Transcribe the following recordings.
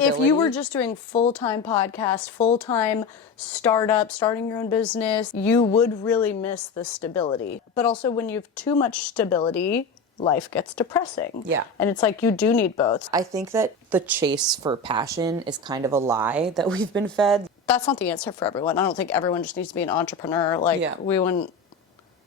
If you were just doing full-time podcast, full-time startup, starting your own business, you would really miss the stability. But also when you have too much stability, life gets depressing. Yeah. And it's like you do need both. I think that the chase for passion is kind of a lie that we've been fed. That's not the answer for everyone. I don't think everyone just needs to be an entrepreneur. Like, we wouldn't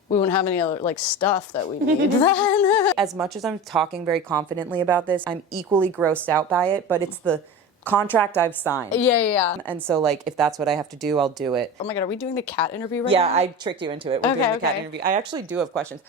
have any other, like, stuff that we need then. As much as I'm talking very confidently about this, I'm equally grossed out by it, but it's the contract I've signed. Yeah. And so, like, if that's what I have to do, I'll do it. Oh my God, are we doing the cat interview right now? Yeah, I tricked you into it. We're doing the cat interview. I actually do have questions.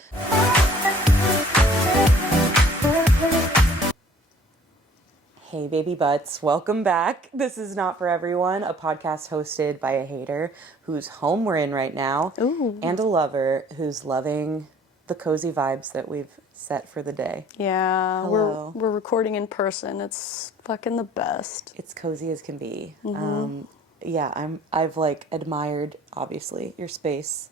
Hey, baby butts. Welcome back. This is Not For Everyone, a podcast hosted by a hater whose home we're in right now. Ooh. And a lover who's loving the cozy vibes that we've set for the day. Yeah, Hello. we're recording in person. It's fucking the best. It's cozy as can be. Mm-hmm. I've like admired, obviously, your space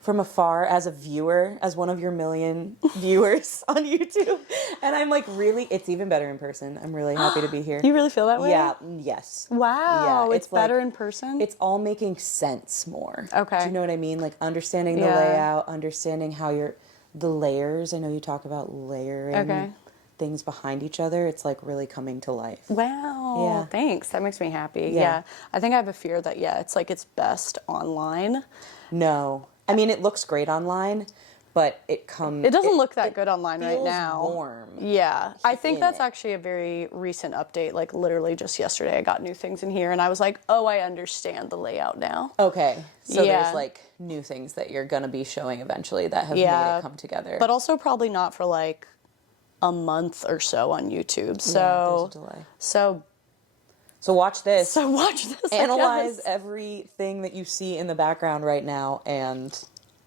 from afar as a viewer, as one of your million viewers on YouTube. And I'm like, really, it's even better in person. I'm really happy to be here. You really feel that way? Yeah, yes. Wow, Yeah, it's better like, in person? It's all making sense more. Okay. Do you know what I mean? Like understanding the layout, understanding how the layers. I know you talk about layering things behind each other. It's like really coming to life. Wow. Yeah. Thanks. That makes me happy. Yeah. Yeah. I think I have a fear that, it's like it's best online. No. I mean, it looks great online, but it doesn't look that good online right now. Feels warm. Yeah. I think that's actually a very recent update. Like literally just yesterday I got new things in here and I was like, oh, I understand the layout now. Okay. So there's like new things that you're going to be showing eventually that have made it come together. But also probably not for like a month or so on YouTube. So there's a delay. So watch this. Analyze everything that you see in the background right now and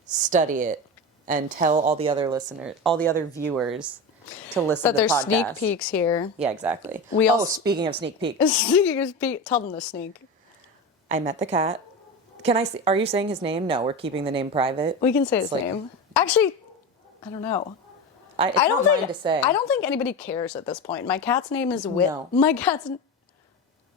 study it and tell all the other listeners, all the other viewers to listen to the podcast. That there's sneak peeks here. Yeah, exactly. Speaking of sneak peeks. Tell them to sneak. I met the cat. Are you saying his name? No, we're keeping the name private. We can say his name. Actually, I don't know. It's not mine to say. I don't think anybody cares at this point. My cat's name is Whit. No. My cat's...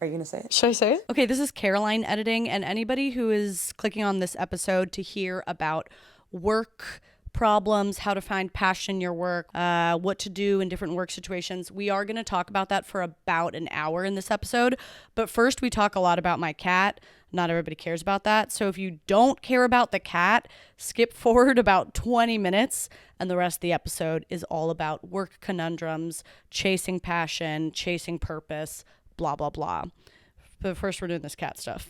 Are you going to say it? Should I say it? Okay, this is Caroline editing, and anybody who is clicking on this episode to hear about work problems, how to find passion in your work, what to do in different work situations, we are going to talk about that for about an hour in this episode. But first, we talk a lot about my cat. Not everybody cares about that. So if you don't care about the cat, skip forward about 20 minutes, and the rest of the episode is all about work conundrums, chasing passion, chasing purpose, blah, blah, blah. But first, we're doing this cat stuff.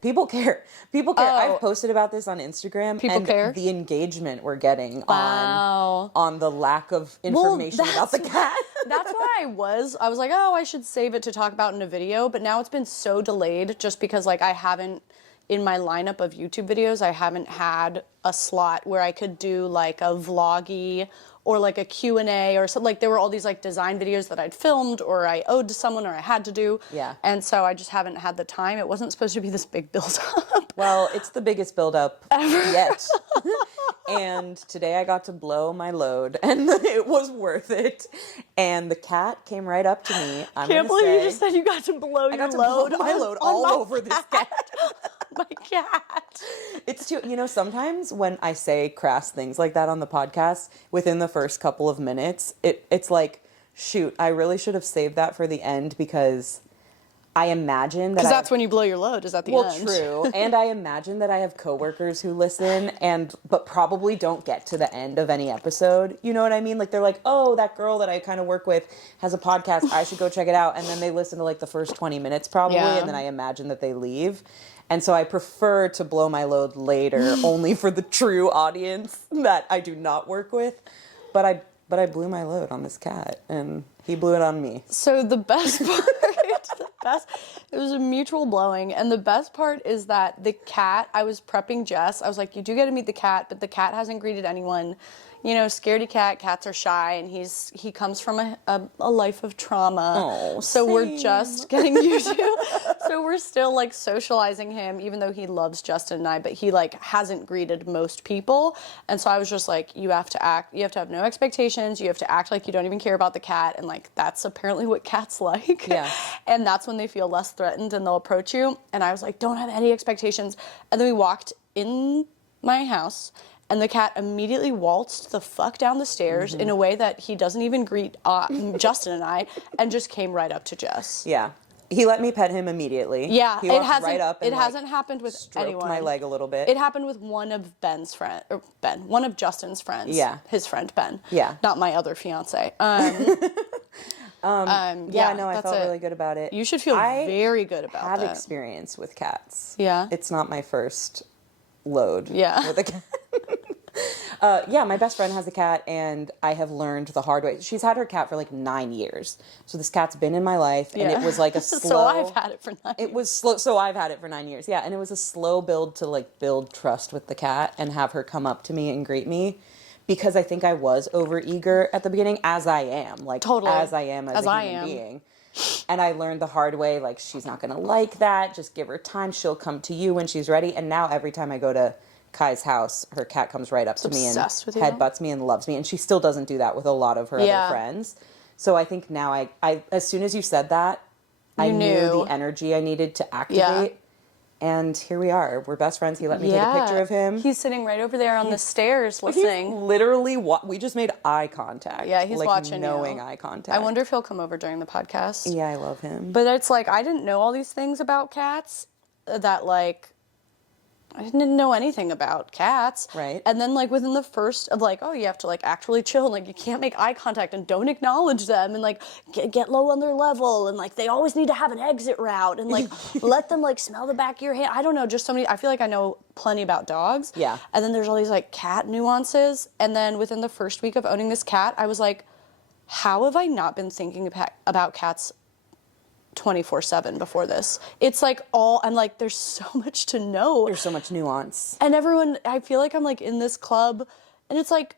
People care. I've posted about this on Instagram. People care? The engagement we're getting on the lack of information about the cat. That's why I was like, oh, I should save it to talk about in a video. But now it's been so delayed just because like I haven't, in my lineup of YouTube videos, I haven't had a slot where I could do like a vloggy or like a Q&A or something. Like there were all these like design videos that I'd filmed or I owed to someone or I had to do. Yeah. And so I just haven't had the time. It wasn't supposed to be this big build up. Well, it's the biggest build up ever yet. And today I got to blow my load and it was worth it. And the cat came right up to me. I can't believe you just said you got to blow your load. My load all over this cat. My cat. It's too, sometimes when I say crass things like that on the podcast, within the first couple of minutes, it's like, shoot, I really should have saved that for the end because I imagine that. Because that's when you blow your load, is at the end. Well, true. And I imagine that I have coworkers who listen but probably don't get to the end of any episode. You know what I mean? Like they're like, oh, that girl that I kind of work with has a podcast. I should go check it out. And then they listen to like the first 20 minutes probably. Yeah. And then I imagine that they leave. And so I prefer to blow my load later, only for the true audience that I do not work with. But I blew my load on this cat, and he blew it on me. So the best part, it was a mutual blowing, and the best part is that the cat, I was prepping Jess. I was like, you do get to meet the cat, but the cat hasn't greeted anyone you know, scaredy cat. Cats are shy, and he comes from a life of trauma. Oh, so same. we're just getting used to. So we're still like socializing him, even though he loves Justin and I, but he like hasn't greeted most people. And so I was just like, you have to have no expectations. You have to act like you don't even care about the cat, and like that's apparently what cats like. Yeah. And that's when they feel less threatened and they'll approach you. And I was like, don't have any expectations. And then we walked in my house, and the cat immediately waltzed the fuck down the stairs in a way that he doesn't even greet Justin and I, and just came right up to Jess. Yeah. He let me pet him immediately. Yeah, he walked right up and hasn't happened with stroked anyone. my leg a little bit. It happened with one of one of Justin's friends. Yeah. His friend Ben. Yeah. Not my other fiance. Yeah, no, I felt it. really good about it. You should feel very good about I have that. experience with cats. Yeah. It's not my first load Yeah. with a cat. Yeah, my best friend has a cat, and I have learned the hard way. She's had her cat for like 9 years. So this cat's been in my life, and it was like a slow... So I've had it for 9 years. It was slow, so I've had it for 9 years, yeah. And it was a slow build to like build trust with the cat and have her come up to me and greet me. Because I think I was overeager at the beginning, as I am. Like, totally. As I am as a human being. And I learned the hard way, like, she's not going to like that. Just give her time. She'll come to you when she's ready. And now every time I go to Kai's house, her cat comes right up to me and headbutts me and loves me. And she still doesn't do that with a lot of her other friends. So I think now I as soon as you said that, I knew the energy I needed to activate. Yeah. And here we are. We're best friends. He let me take a picture of him. He's sitting right over there on the stairs listening. He's literally, we just made eye contact. Yeah, he's like watching knowing you. eye contact. I wonder if he'll come over during the podcast. Yeah, I love him. But it's like, I didn't know all these things about cats that like, I didn't know anything about cats. Right. And then like within the first of like, oh, you have to like actually chill and like you can't make eye contact and don't acknowledge them and like get low on their level and like they always need to have an exit route and like let them like smell the back of your hand. I don't know, just so many, I feel like I know plenty about dogs. Yeah. And then there's all these like cat nuances. And then within the first week of owning this cat, I was like, how have I not been thinking about cats 24/7 before this? It's like I'm like, there's so much to know. There's so much nuance. And everyone, I feel like I'm like in this club and it's like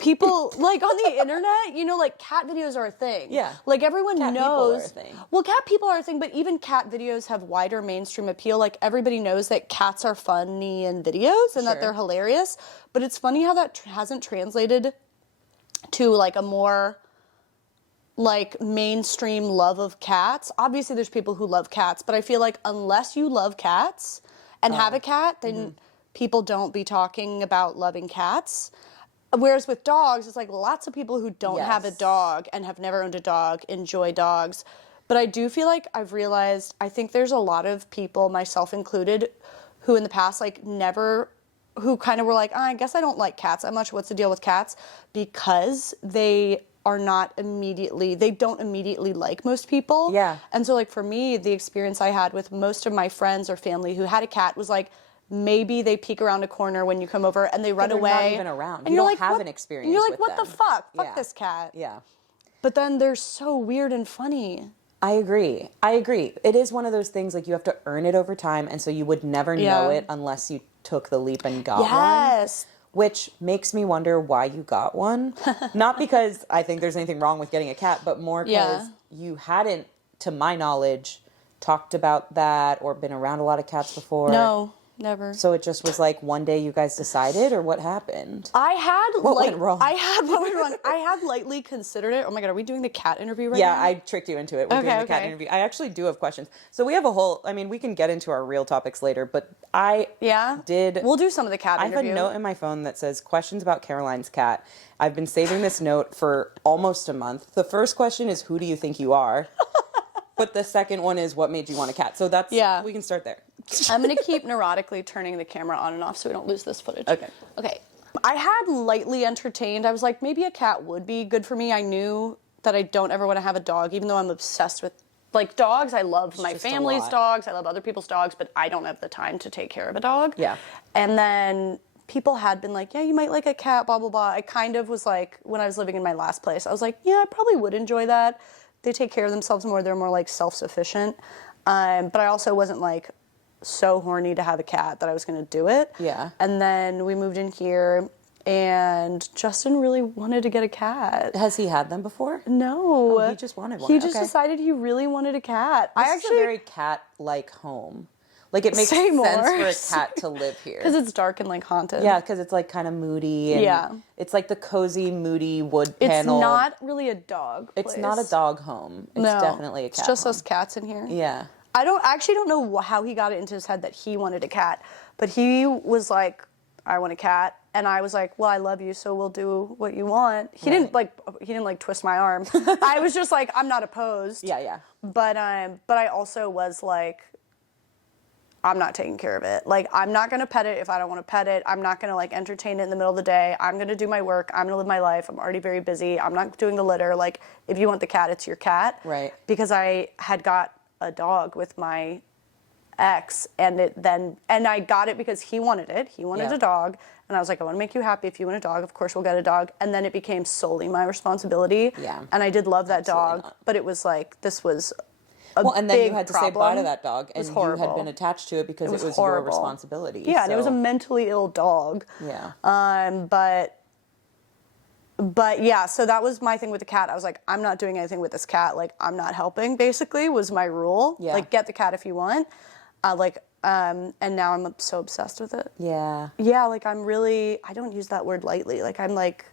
people like on the internet, you know, like cat videos are a thing. Yeah. Like everyone Cat knows. people are a thing. Well, cat people are a thing, but even cat videos have wider mainstream appeal. Like everybody knows that cats are funny in videos and that they're hilarious. But it's funny how that hasn't translated to like a more like mainstream love of cats. Obviously there's people who love cats, but I feel like unless you love cats and have a cat, then people don't be talking about loving cats. Whereas with dogs, it's like lots of people who don't have a dog and have never owned a dog enjoy dogs. But I do feel like I've realized, I think there's a lot of people, myself included, who in the past like who kind of were like, I guess I don't like cats that much. What's the deal with cats? Because they don't immediately like most people. Yeah. And so like for me, the experience I had with most of my friends or family who had a cat was like, maybe they peek around a corner when you come over and they run away. They're not even around. And you don't like, have an experience and you're like, with what them. the fuck? Fuck Yeah. this cat. Yeah. But then they're so weird and funny. I agree. It is one of those things like you have to earn it over time, and so you would never know it unless you took the leap and got one. Yes. Which makes me wonder why you got one. Not because I think there's anything wrong with getting a cat, but more because you hadn't, to my knowledge, talked about that or been around a lot of cats before. No, never. So it just was like one day you guys decided, or what happened? What went wrong? What went wrong? I had lightly considered it. Oh my God, are we doing the cat interview right now? Yeah, I tricked you into it. We're doing the cat interview. I actually do have questions. So we have we can get into our real topics later, but we'll do some of the cat interview. I have a note in my phone that says questions about Caroline's cat. I've been saving this note for almost a month. The first question is, who do you think you are? But the second one is, what made you want a cat? So we can start there. I'm going to keep neurotically turning the camera on and off so we don't lose this footage. Okay. I had lightly entertained. I was like, maybe a cat would be good for me. I knew that I don't ever want to have a dog, even though I'm obsessed with like dogs. I love my family's dogs. I love other people's dogs, but I don't have the time to take care of a dog. Yeah. And then people had been like, yeah, you might like a cat, blah, blah, blah. I kind of was like, when I was living in my last place, I was like, yeah, I probably would enjoy that. They take care of themselves more. They're more like self-sufficient. But I also wasn't like, so horny to have a cat that I was going to do it. Yeah. And then we moved in here, and Justin really wanted to get a cat. Has he had them before? No. Oh, he just wanted one. He just decided he really wanted a cat. This is a very cat-like home. Like, it makes sense for a cat to live here. Because it's dark and, like, haunted. Yeah, because it's, like, kind of moody. And it's, like, the cozy, moody wood panel. It's not really a dog place. It's not a dog home. It's definitely a cat It's just home. us cats in here. Yeah. I actually don't know how he got it into his head that he wanted a cat. But he was like, I want a cat. And I was like, well, I love you, so we'll do what you want. He didn't twist my arm. I was just like, I'm not opposed. Yeah. But I also was like, I'm not taking care of it. Like, I'm not going to pet it if I don't want to pet it. I'm not going to, like, entertain it in the middle of the day. I'm going to do my work. I'm going to live my life. I'm already very busy. I'm not doing the litter. Like, if you want the cat, it's your cat. Right. Because I had got a dog with my ex, and I got it because he wanted it. He wanted a dog. And I was like, I want to make you happy. If you want a dog, of course we'll get a dog. And then it became solely my responsibility. Yeah. And I did love that dog. Not. But it was like, this was and then you had to say bye to that dog, and you had been it attached to it because it was horrible. your responsibility. Yeah, and it was a mentally ill dog. Yeah. But yeah, so that was my thing with the cat. I was like, I'm not doing anything with this cat. Like, I'm not helping, basically, was my rule. Yeah. Like, get the cat if you want. And now I'm so obsessed with it. Yeah. Yeah, like, I don't use that word lightly. Like, I'm, like,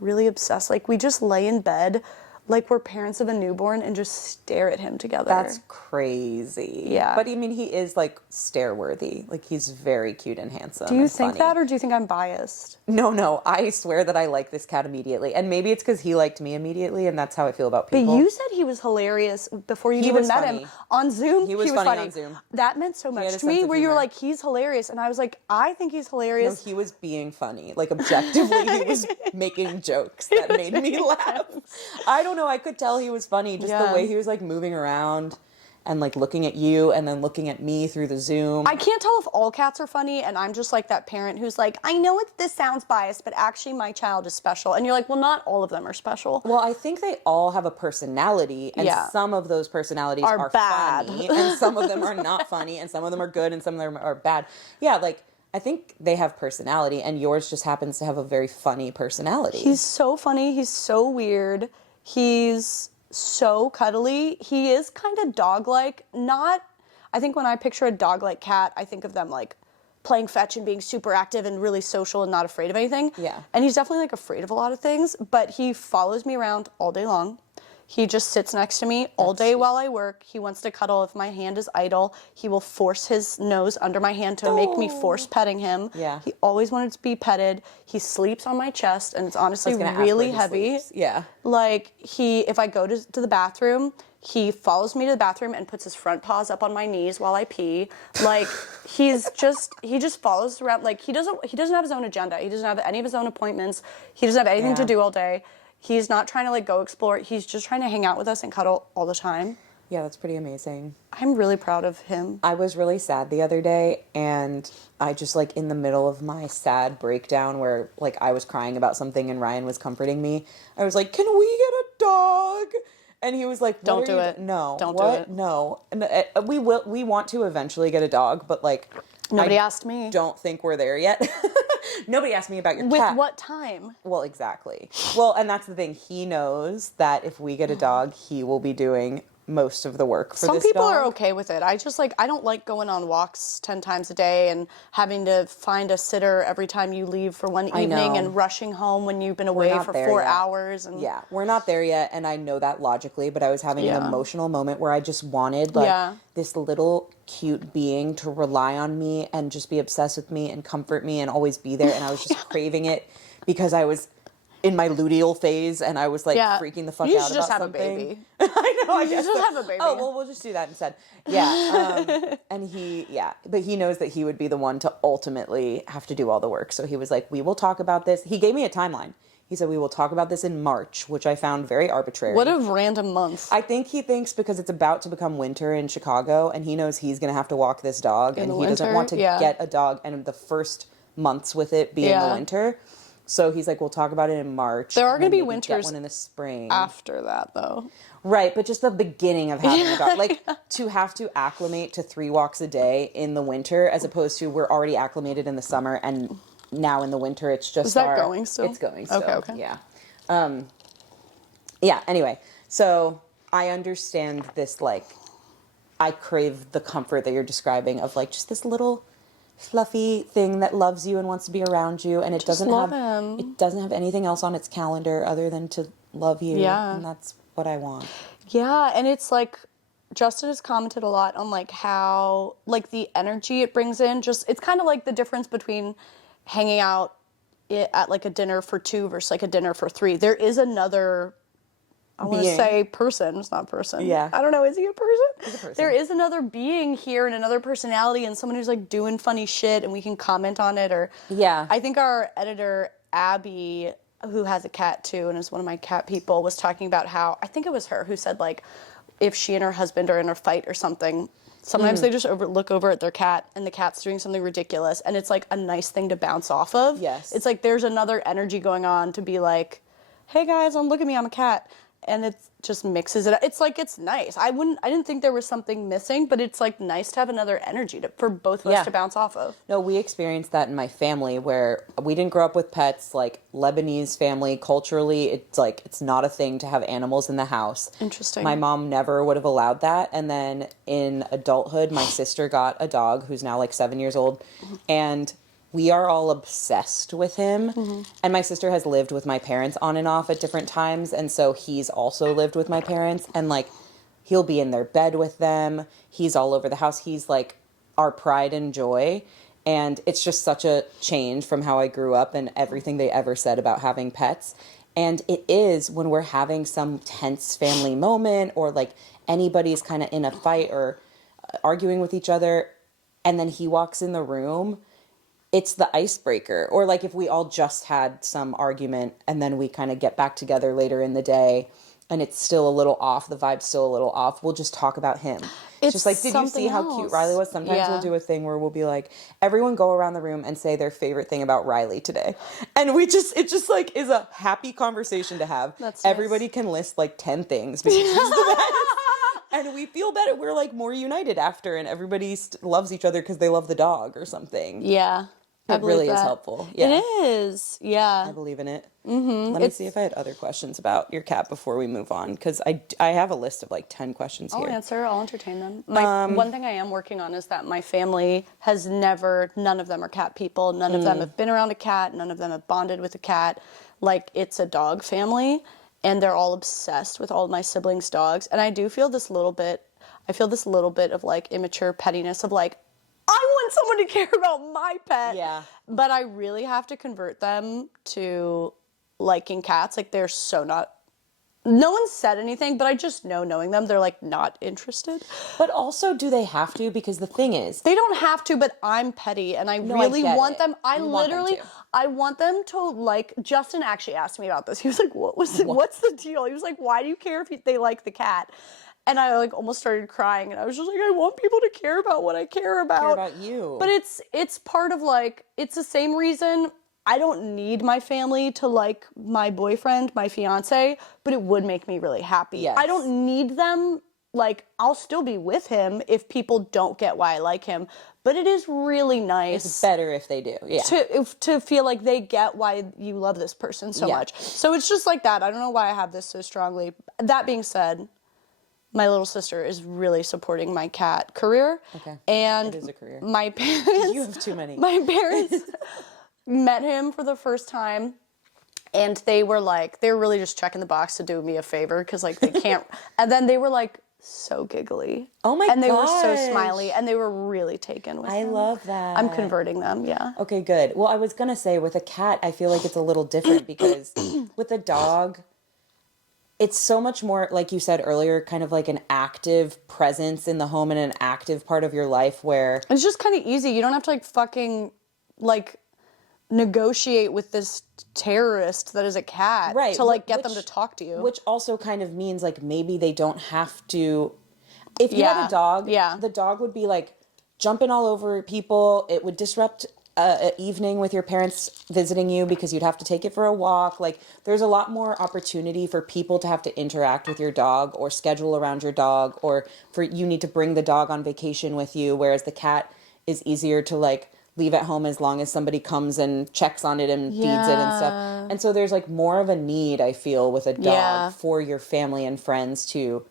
really obsessed. Like, we just lay in bed like we're parents of a newborn and just stare at him together. That's crazy. Yeah. But I mean, he is like stare-worthy. Like, he's very cute and handsome. Do you think that, or do you think I'm biased? No. I swear that I like this cat immediately. And maybe it's because he liked me immediately, and that's how I feel about people. But you said he was hilarious before you even met him. On Zoom, He was funny on Zoom. That meant so much to me, where you were like, he's hilarious. And I was like, I think he's hilarious. No, he was being funny. Like, objectively, he was making jokes that made me laugh. I don't know. I could tell he was funny. Just the way he was, like, moving around and, like, looking at you and then looking at me through the Zoom. I can't tell if all cats are funny, and I'm just like that parent who's like, I know this sounds biased, but actually my child is special. And you're like, well, not all of them are special. Well, I think they all have a personality, and some of those personalities are bad. Funny, and some of them are not funny, and some of them are good, and some of them are bad. Yeah, like, I think they have personality, and yours just happens to have a very funny personality. He's so funny. He's so weird. He's so cuddly. He is kind of dog-like. I think when I picture a dog-like cat, I think of them, like, playing fetch and being super active and really social and not afraid of anything. Yeah. And he's definitely, like, afraid of a lot of things, but he follows me around all day long. He just sits next to me all day while I work. He wants to cuddle if my hand is idle. He will force his nose under my hand to make me force petting him. Yeah. He always wanted to be petted. He sleeps on my chest, and it's honestly really heavy. Yeah. Like, if I go to the bathroom, he follows me to the bathroom and puts his front paws up on my knees while I pee. Like, he just follows around. Like, he doesn't have his own agenda. He doesn't have any of his own appointments. He doesn't have anything to do all day. He's not trying to, like, go explore. He's just trying to hang out with us and cuddle all the time. Yeah, that's pretty amazing. I'm really proud of him. I was really sad the other day, and I just, like, in the middle of my sad breakdown where, like, I was crying about something and Ryan was comforting me, I was like, can we get a dog? And he was like, don't do it. No. Don't do it. No. And, we want to eventually get a dog, but, like, Nobody asked me. Don't think we're there yet. Nobody asked me about your cat. With what time? Well, exactly. Well, and that's the thing. He knows that if we get a dog, he will be doing most of the work for this dog. Some people are okay with it. I don't like going on walks 10 times a day and having to find a sitter every time you leave for one evening and rushing home when you've been away for 4 hours. And yeah, we're not there yet, and I know that logically, but I was having an emotional moment where I just wanted, like, this little cute being to rely on me and just be obsessed with me and comfort me and always be there, and I was just craving it because I was in my luteal phase, and I was, like, freaking the fuck out about something. You should just have a baby. I know, I guess. You just have a baby. Oh, well, we'll just do that instead. Yeah. And but he knows that he would be the one to ultimately have to do all the work. So he was like, we will talk about this. He gave me a timeline. He said, we will talk about this in March, which I found very arbitrary. What a random month. I think he thinks because it's about to become winter in Chicago, and he knows he's going to have to walk this dog, and he doesn't want to get a dog, and the first months with it being the winter. So he's like, we'll talk about it in March. There are and going to then be maybe winters get one in the spring. after that, though. Right, but just the beginning of having a dog. Like, to have to acclimate to 3 walks a day in the winter, as opposed to we're already acclimated in the summer, and now in the winter it's just Is that going still? It's going still. Okay. Yeah. Yeah, anyway. So, I understand this, like, I crave the comfort that you're describing of, like, just this little fluffy thing that loves you and wants to be around you, and it doesn't have anything else on its calendar other than to love you. Yeah. And that's what I want. Yeah, and it's like Justin has commented a lot on like how like the energy it brings in. Just it's kind of like the difference between hanging out at like a dinner for 2 versus like a dinner for 3. There is another. I want to say person. It's not person. Yeah. I don't know. Is he a person? He's a person. There is another being here and another personality and someone who's like doing funny shit and we can comment on it. Or yeah. I think our editor Abi, who has a cat too and is one of my cat people, was talking about how, I think it was her who said like if she and her husband are in a fight or something, sometimes they just look over at their cat and the cat's doing something ridiculous and it's like a nice thing to bounce off of. Yes. It's like there's another energy going on to be like, hey guys, look at me, I'm a cat. And it just mixes it up. It's like, it's nice. I didn't think there was something missing, but it's like nice to have another energy for both of us to bounce off of. No, we experienced that in my family where we didn't grow up with pets. Like Lebanese family, culturally, it's like, it's not a thing to have animals in the house. Interesting. My mom never would have allowed that. And then in adulthood, my sister got a dog who's now like 7 years old. And we are all obsessed with him. Mm-hmm. And my sister has lived with my parents on and off at different times. And so he's also lived with my parents. And, like, he'll be in their bed with them. He's all over the house. He's, like, our pride and joy. And it's just such a change from how I grew up and everything they ever said about having pets. And it is when we're having some tense family moment or, like, anybody's kind of in a fight or arguing with each other. And then he walks in the room. It's the icebreaker. Or like if we all just had some argument and then we kind of get back together later in the day and it's still a little off, the vibe's still a little off, we'll just talk about him. It's just like, did you see how cute Riley was? Sometimes we'll do a thing where we'll be like, everyone go around the room and say their favorite thing about Riley today. And it just like is a happy conversation to have. That's Everybody nice. can list like 10 things because he's the best. And we feel better. We're like more united after and everybody loves each other because they love the dog or something. Yeah. It really is helpful. Yeah. It is. Yeah. I believe in it. Mm-hmm. Let me see if I had other questions about your cat before we move on, because I have a list of like 10 questions here. I'll entertain them. One thing I am working on is that my family has none of them are cat people. None of them have been around a cat. None of them have bonded with a cat. Like, it's a dog family, and they're all obsessed with all of my siblings' dogs. And I do feel this little bit of like immature pettiness of like, I want someone to care about my pet. Yeah. But I really have to convert them to liking cats. Like, they're so not. No one said anything, but I just knowing them, they're like not interested. But also, do they have to? Because the thing is, they don't have to, but I'm petty and I really want them. I want them to like. Justin actually asked me about this. He was like, what's the deal? He was like, why do you care if they like the cat? And I like almost started crying, and I was just like, I want people to care about what I care about. Care about you. But it's part of like, it's the same reason I don't need my family to like my boyfriend, my fiance, but it would make me really happy. Yes. I don't need them. Like, I'll still be with him if people don't get why I like him. But it is really nice. It's better if they do. Yeah. To feel like they get why you love this person so much. So it's just like that. I don't know why I have this so strongly. That being said, my little sister is really supporting my cat career. Okay. And it is a career. My parents. You have too many. My parents met him for the first time, and they were really just checking the box to do me a favor because like they can't. And then they were like so giggly. Oh my god. And they were so smiley, and they were really taken with him. I love that. I'm converting them. Yeah. Okay, good. Well, I was gonna say with a cat, I feel like it's a little different because with a dog, it's so much more, like you said earlier, kind of like an active presence in the home and an active part of your life where it's just kind of easy. You don't have to like fucking like negotiate with this terrorist that is a cat to like get them to talk to you. Which also kind of means like maybe they don't have to. If you had a dog, the dog would be like jumping all over people. It would disrupt an evening with your parents visiting you because you'd have to take it for a walk. Like, there's a lot more opportunity for people to have to interact with your dog or schedule around your dog, or for you need to bring the dog on vacation with you, whereas the cat is easier to like leave at home as long as somebody comes and checks on it and feeds it and stuff. And so there's like more of a need, I feel, with a dog for your family and friends to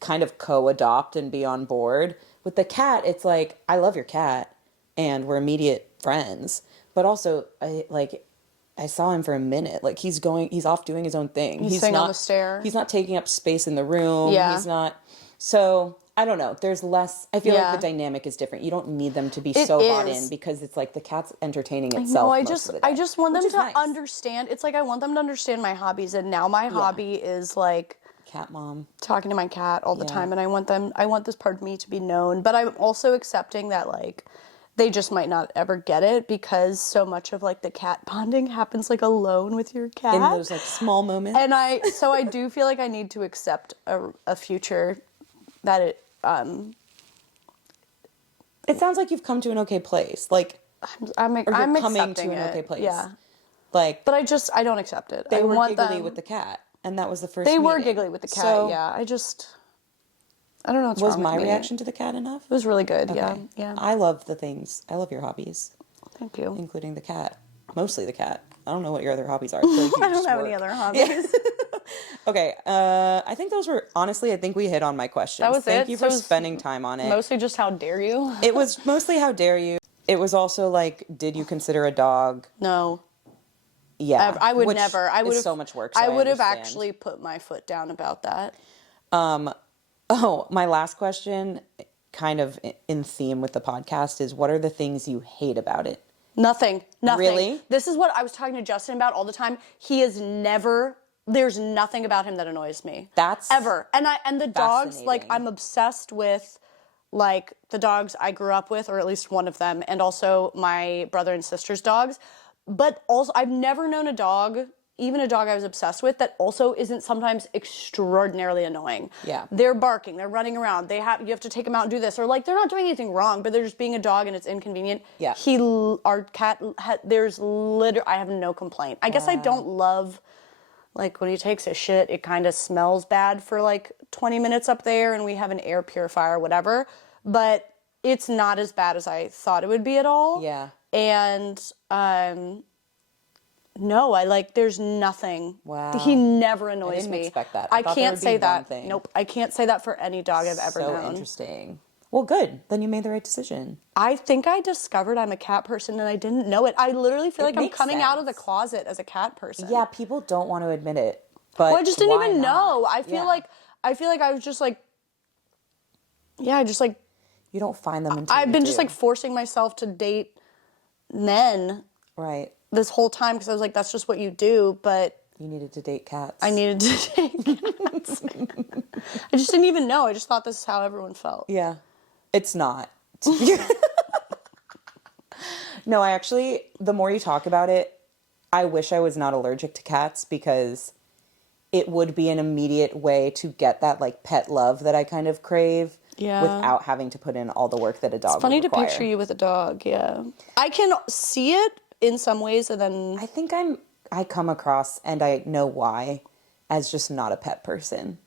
kind of co-adopt and be on board. With the cat, it's like, I love your cat and we're immediate friends, but also I saw him for a minute. Like, he's off doing his own thing. He's sitting on the stair. He's not taking up space in the room. Yeah. He's not. So I don't know. There's less. I feel like the dynamic is different. You don't need them to be bought in because it's like the cat's entertaining itself. No, I just want them to understand. It's like I want them to understand my hobbies, and now my hobby is like cat mom, talking to my cat all the time, and I want this part of me to be known, but I'm also accepting that like they just might not ever get it because so much of like the cat bonding happens like alone with your cat in those like small moments. And I do feel like I need to accept a future that it sounds like you've come to an okay place. Like I'm coming accepting to an okay place. Yeah. Like, but I don't accept it. They were giggly with the cat, and that was the first. They meeting. were giggly with the cat. So, yeah, I don't know what's wrong with me. Was my reaction to the cat enough? It was really good. Okay. Yeah. I love the things. I love your hobbies. Thank you. Including the cat. Mostly the cat. I don't know what your other hobbies are. I, I don't have any other hobbies. Yeah. Okay. I think those were, honestly, I think we hit on my questions. That was Thank you for spending time on it. Mostly just how dare you? It was mostly how dare you. It was also like, did you consider a dog? No. Yeah. I would never. I would have so much work. So I would have actually put my foot down about that. Oh, my last question, kind of in theme with the podcast, is what are the things you hate about it? Nothing. Really? This is what I was talking to Justin about all the time. There's nothing about him that annoys me. That's ever. And the dogs, like, I'm obsessed with like the dogs I grew up with, or at least one of them, and also my brother and sister's dogs. But also, I've never known a dog, even a dog I was obsessed with, that also isn't sometimes extraordinarily annoying. Yeah. They're barking, they're running around, you have to take them out and do this, or like they're not doing anything wrong, but they're just being a dog and it's inconvenient. Yeah. Our cat, I have no complaint. I guess I don't love, like, when he takes a shit, it kind of smells bad for like 20 minutes up there, and we have an air purifier or whatever, but it's not as bad as I thought it would be at all. Yeah. And, no, there's nothing. Wow. He never annoys me. I didn't expect that. I can't say that. Nope. I can't say that for any dog I've ever known. So interesting. Well, good. Then you made the right decision. I think I discovered I'm a cat person and I didn't know it. I literally feel like I'm coming out of the closet as a cat person. Yeah, people don't want to admit it. But I just didn't even know. I feel like I was just like, I just like. You don't find them until I've been just like forcing myself to date men. Right. This whole time, because I was like, that's just what you do, but... You needed to date cats. I needed to date cats. I just didn't even know. I just thought this is how everyone felt. Yeah. It's not. No, I actually, the more you talk about it, I wish I was not allergic to cats, because it would be an immediate way to get that like pet love that I kind of crave. Yeah. Without having to put in all the work that a dog would require. It's funny to picture you with a dog, yeah. I can see it in some ways, and then... I think I come across, and I know why, as just not a pet person.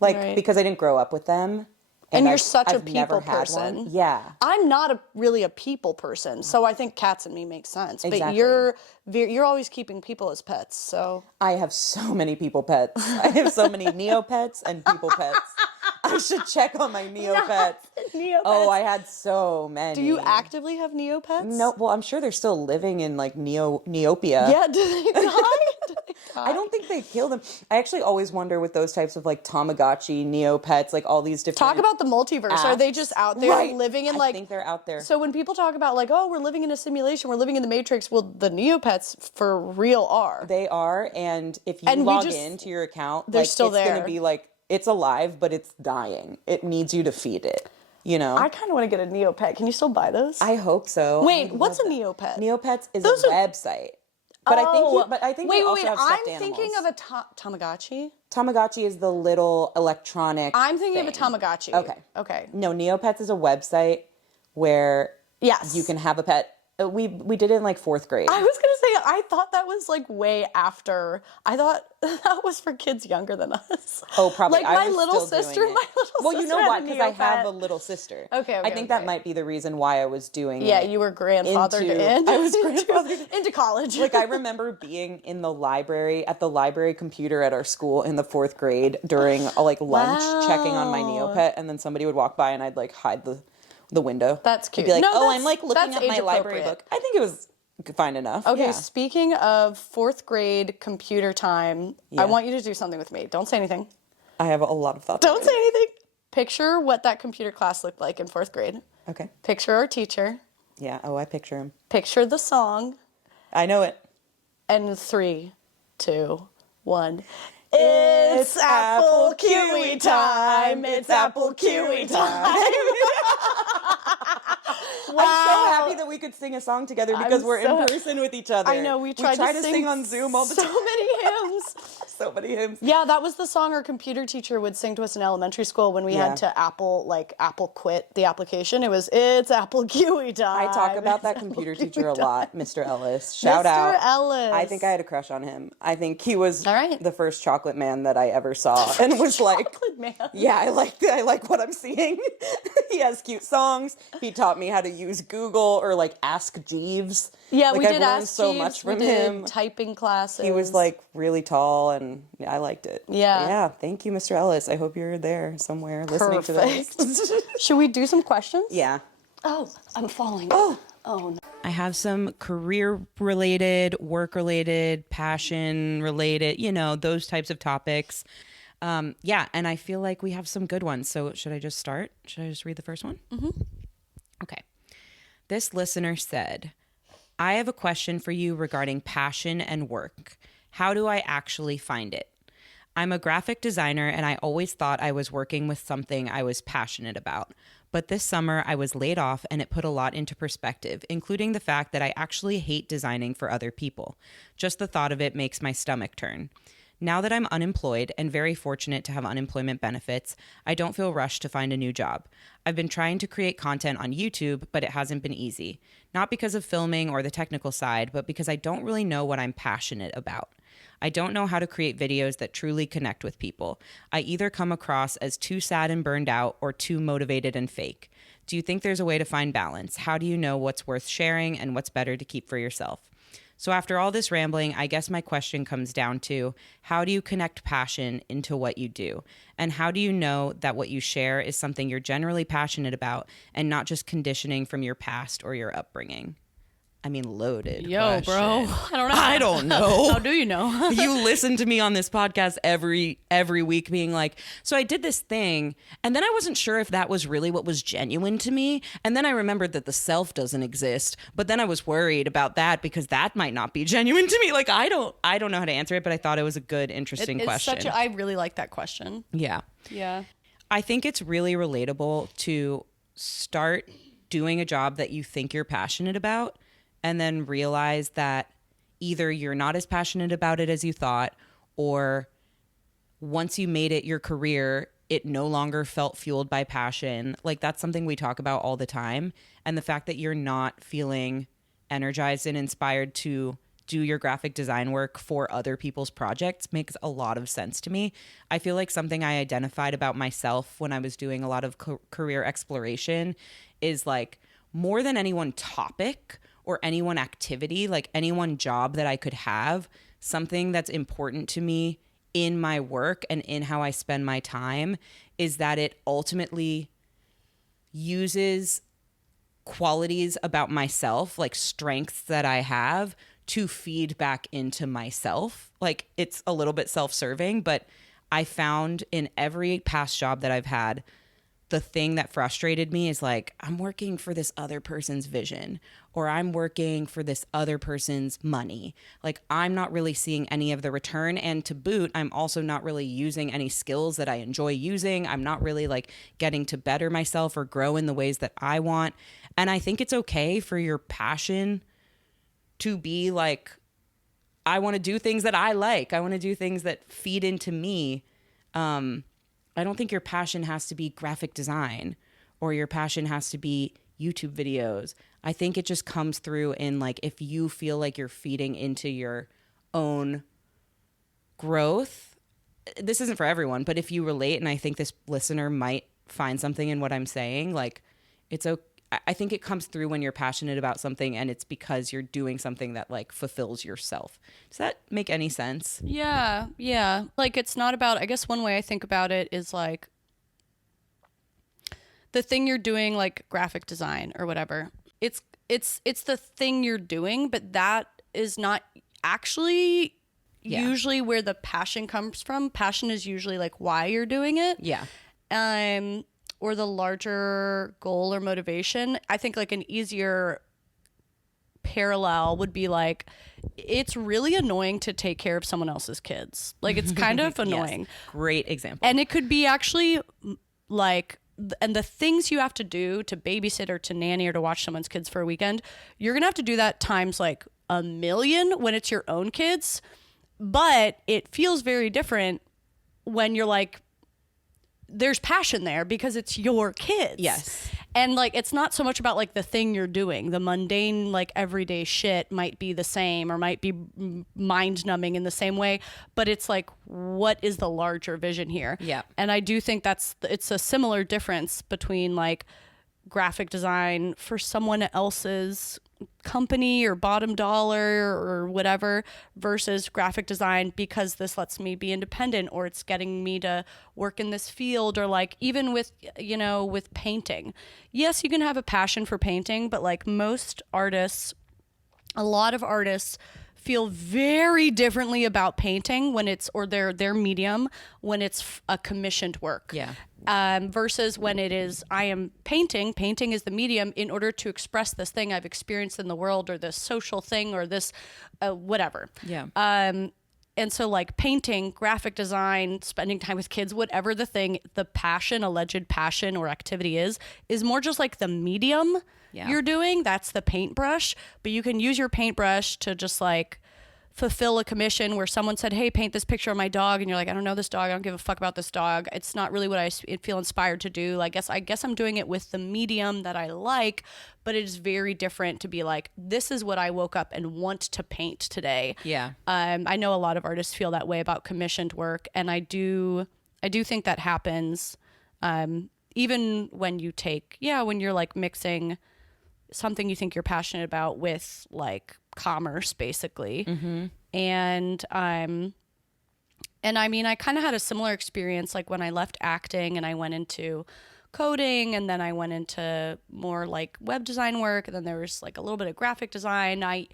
Like, because I didn't grow up with them. And you're such a people person. Yeah. I'm not really a people person, so I think cats and me make sense. Exactly. But you're always keeping people as pets, so... I have so many people pets. I have so many Neopets and people pets. I should check on my Neopets. Oh, I had so many. Do you actively have Neopets? No, well, I'm sure they're still living in like Neopia. Yeah, do they die? I don't think they kill them. I actually always wonder with those types of like Tamagotchi, Neopets, like all these different... Talk about the multiverse. Apps. Are they just out there living in like... I think they're out there. So when people talk about like, oh, we're living in a simulation, we're living in the Matrix, well, the Neopets for real are. They are, and if you log into your account, they're still it's going to be like, it's alive, but it's dying. It needs you to feed it, you know? I kind of want to get a Neopet. Can you still buy those? I hope so. Wait, what's a Neopet? Neopets is a website. But I think they also have stuffed animals. I'm thinking of a Tamagotchi. Tamagotchi is the little electronic I'm thinking of a Tamagotchi. Okay. No, Neopets is a website where you can have a pet We did it in like 4th grade. I was gonna say, I thought that was like way after. I thought that was for kids younger than us. Oh, probably. Like I my was little still sister, doing it. my little Well, sister. you know what? Because I have a Neopet. little sister. Okay, I think that might be the reason why I was doing it. Yeah, you were grandfathered in. I was grandfathered into college. Like, I remember being in the library, at the library computer at our school in the 4th grade during like lunch, checking on my Neopet, and then somebody would walk by and I'd like hide the window. That's cute. I'd be like, No, I'm like looking at my library book. I think it was fine enough. Okay, yeah. Speaking of 4th grade computer time, I want you to do something with me. Don't say anything. I have a lot of thoughts. Don't say anything. Picture what that computer class looked like in 4th grade. Okay. Picture our teacher. Yeah. Oh, I picture him. Picture the song. I know it. And 3, 2, 1. It's apple kiwi time. It's apple kiwi time. I'm so happy that we could sing a song together because we're in person with each other. I know, we try to sing on Zoom all the time. So many hymns. So many hymns. Yeah, that was the song our computer teacher would sing to us in elementary school when we had to Apple quit the application. It was, it's apple kiwi time. I talk about that computer teacher a lot, Mr. Ellis. Shout out. Mr. Ellis. I think I had a crush on him. I think he was All right. the first chocolate man that I ever saw and was like, Chocolate man. yeah, I like what I'm seeing. He has cute songs. He taught me how to use Google or like Ask Jeeves. Yeah, like, we I've did learned Ask so Jeeves. much from we did him. Typing classes. He was like really tall and I liked it. Yeah. Yeah. Thank you, Mr. Ellis. I hope you're there somewhere listening to this. Should we do some questions? Yeah. Oh, I'm falling. Oh no. I have some career related, work related, passion related, those types of topics. Yeah. And I feel like we have some good ones. So should I just start? Should I just read the first one? Mm-hmm. Okay. This listener said, I have a question for you regarding passion and work. How do I actually find it? I'm a graphic designer and I always thought I was working with something I was passionate about. But this summer I was laid off and it put a lot into perspective, including the fact that I actually hate designing for other people. Just the thought of it makes my stomach turn. Now that I'm unemployed and very fortunate to have unemployment benefits, I don't feel rushed to find a new job. I've been trying to create content on YouTube, but it hasn't been easy. Not because of filming or the technical side, but because I don't really know what I'm passionate about. I don't know how to create videos that truly connect with people. I either come across as too sad and burned out or too motivated and fake. Do you think there's a way to find balance? How do you know what's worth sharing and what's better to keep for yourself? So after all this rambling, I guess my question comes down to, how do you connect passion into what you do? And how do you know that what you share is something you're generally passionate about and not just conditioning from your past or your upbringing? I mean, loaded Yo, question. bro. I don't know. How do you know? You listen to me on this podcast every week being like, so I did this thing and then I wasn't sure if that was really what was genuine to me. And then I remembered that the self doesn't exist. But then I was worried about that because that might not be genuine to me. Like, I don't know how to answer it, but I thought it was a good, interesting question. I really like that question. Yeah. Yeah. I think it's really relatable to start doing a job that you think you're passionate about and then realize that either you're not as passionate about it as you thought, or once you made it your career, it no longer felt fueled by passion. Like, that's something we talk about all the time. And the fact that you're not feeling energized and inspired to do your graphic design work for other people's projects makes a lot of sense to me. I feel like something I identified about myself when I was doing a lot of career exploration is like, more than any one topic or any one activity, like any one job that I could have, something that's important to me in my work and in how I spend my time is that it ultimately uses qualities about myself, like strengths that I have, to feed back into myself. Like, it's a little bit self-serving, but I found in every past job that I've had, the thing that frustrated me is like, I'm working for this other person's vision, or I'm working for this other person's money. Like, I'm not really seeing any of the return. And to boot, I'm also not really using any skills that I enjoy using. I'm not really like getting to better myself or grow in the ways that I want. And I think it's okay for your passion to be like, I want to do things that I like. I want to do things that feed into me. I don't think your passion has to be graphic design, or your passion has to be YouTube videos. I think it just comes through in like if you feel like you're feeding into your own growth. This isn't for everyone, but if you relate, and I think this listener might find something in what I'm saying, like it's okay. I think it comes through when you're passionate about something and it's because you're doing something that like fulfills yourself. Does that make any sense? Yeah. Yeah. Like it's not about, I guess one way I think about it is like the thing you're doing, like graphic design or whatever. It's the thing you're doing, but that is not actually usually where the passion comes from. Passion is usually like why you're doing it. Yeah. Or the larger goal or motivation. I think like an easier parallel would be like, it's really annoying to take care of someone else's kids. Like it's kind of annoying. Yes. Great example. And it could be actually like, and the things you have to do to babysit or to nanny or to watch someone's kids for a weekend, you're going to have to do that times like a million when it's your own kids. But it feels very different when you're like, there's passion there because it's your kids. Yes. And like, it's not so much about like the thing you're doing. The mundane, like everyday shit might be the same or might be mind numbing in the same way, but it's like, what is the larger vision here? Yeah. And I do think it's a similar difference between like graphic design for someone else's company or bottom dollar or whatever versus graphic design because this lets me be independent or it's getting me to work in this field, or like even with, you know, with painting. Yes, you can have a passion for painting, but like most artists, a lot of artists feel very differently about painting when it's, or their medium when it's a commissioned work. Yeah. Versus when it is, I am painting is the medium in order to express this thing I've experienced in the world or this social thing or this whatever. Yeah. And so like painting, graphic design, spending time with kids, whatever the thing, the passion, alleged passion or activity is more just like the medium you're doing. That's the paintbrush, but you can use your paintbrush to just like fulfill a commission where someone said, hey, paint this picture of my dog. And you're like, I don't know this dog. I don't give a fuck about this dog. It's not really what I feel inspired to do. I guess I'm doing it with the medium that I like, but it is very different to be like, this is what I woke up and want to paint today. Yeah. I know a lot of artists feel that way about commissioned work. And I do think that happens. Even when you when you're like mixing something you think you're passionate about with like commerce basically. Mm-hmm. And I mean, I kind of had a similar experience like when I left acting and I went into coding, and then I went into more like web design work, and then there was like a little bit of graphic design. I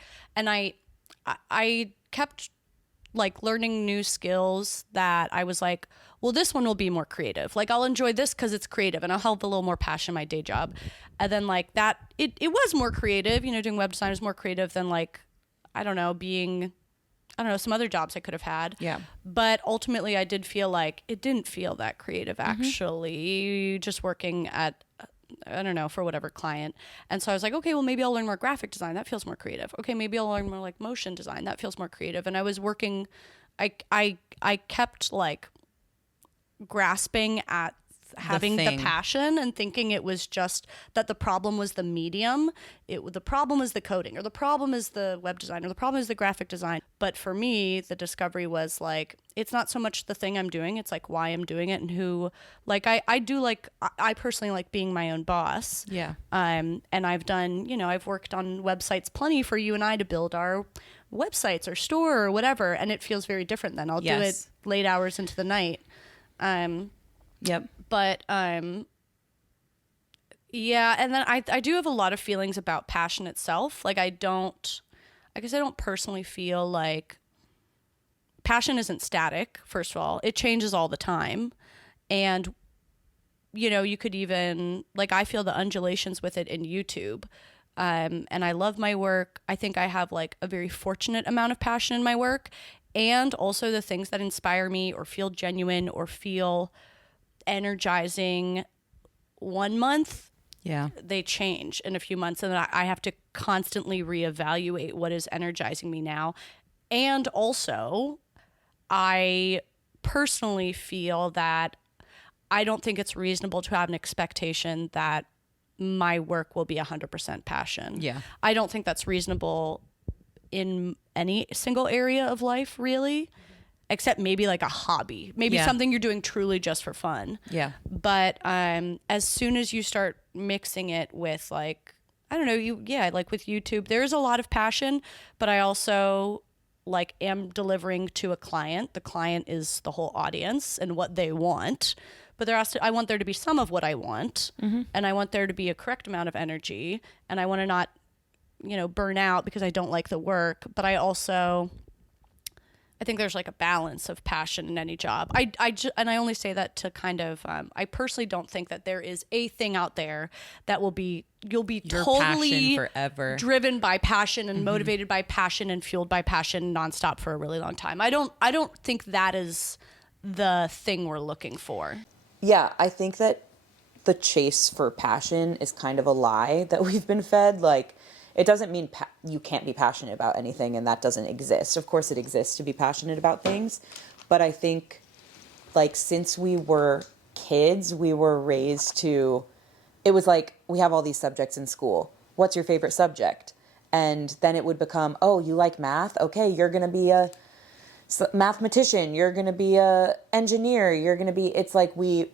kept like learning new skills that I was like, well, this one will be more creative. Like I'll enjoy this because it's creative and I'll have a little more passion in my day job. And then like that, it was more creative, you know, doing web design is more creative than like, some other jobs I could have had. Yeah. But ultimately I did feel like it didn't feel that creative actually, just working at, for whatever client. And so I was like, okay, well, maybe I'll learn more graphic design. That feels more creative. Okay, maybe I'll learn more like motion design. That feels more creative. And I was working, I kept like grasping at having the passion and thinking it was just that the problem was the medium. The problem is the coding, or the problem is the web design, or the problem is the graphic design. But for me, the discovery was like, it's not so much the thing I'm doing. It's like why I'm doing it and who, like, I do like, I personally like being my own boss. Yeah. And I've done, I've worked on websites plenty for you and I to build our websites or store or whatever. And it feels very different then. I'll do it late hours into the night. Yep. But, yeah. And then I do have a lot of feelings about passion itself. Like I guess I don't personally feel like passion isn't static. First of all, it changes all the time. And, you could even like, I feel the undulations with it in YouTube. And I love my work. I think I have like a very fortunate amount of passion in my work, and also the things that inspire me or feel genuine or feel energizing 1 month, they change in a few months, and then I have to constantly reevaluate what is energizing me now. And also I personally feel that I don't think it's reasonable to have an expectation that my work will be 100% passion. Yeah. I don't think that's reasonable in any single area of life, really, except maybe like a hobby, maybe something you're doing truly just for fun. Yeah. But as soon as you start mixing it with like, I don't know, like with YouTube, there's a lot of passion, but I also like am delivering to a client. The client is the whole audience and what they want. But I want there to be some of what I want, and I want there to be a correct amount of energy, and I want to not, burn out because I don't like the work. But I think there's like a balance of passion in any job. And I only say that to kind of, I personally don't think that there is a thing out there that you'll be Your totally passion forever. driven by passion and motivated by passion and fueled by passion nonstop for a really long time. I don't think that is the thing we're looking for. Yeah, I think that the chase for passion is kind of a lie that we've been fed. Like, it doesn't mean you can't be passionate about anything, and that doesn't exist. Of course it exists to be passionate about things, but I think, like, since we were kids, we were raised to, it was like, we have all these subjects in school. What's your favorite subject? And then it would become, oh, you like math? Okay, you're going to be a mathematician, you're going to be a engineer, you're going to be, it's like we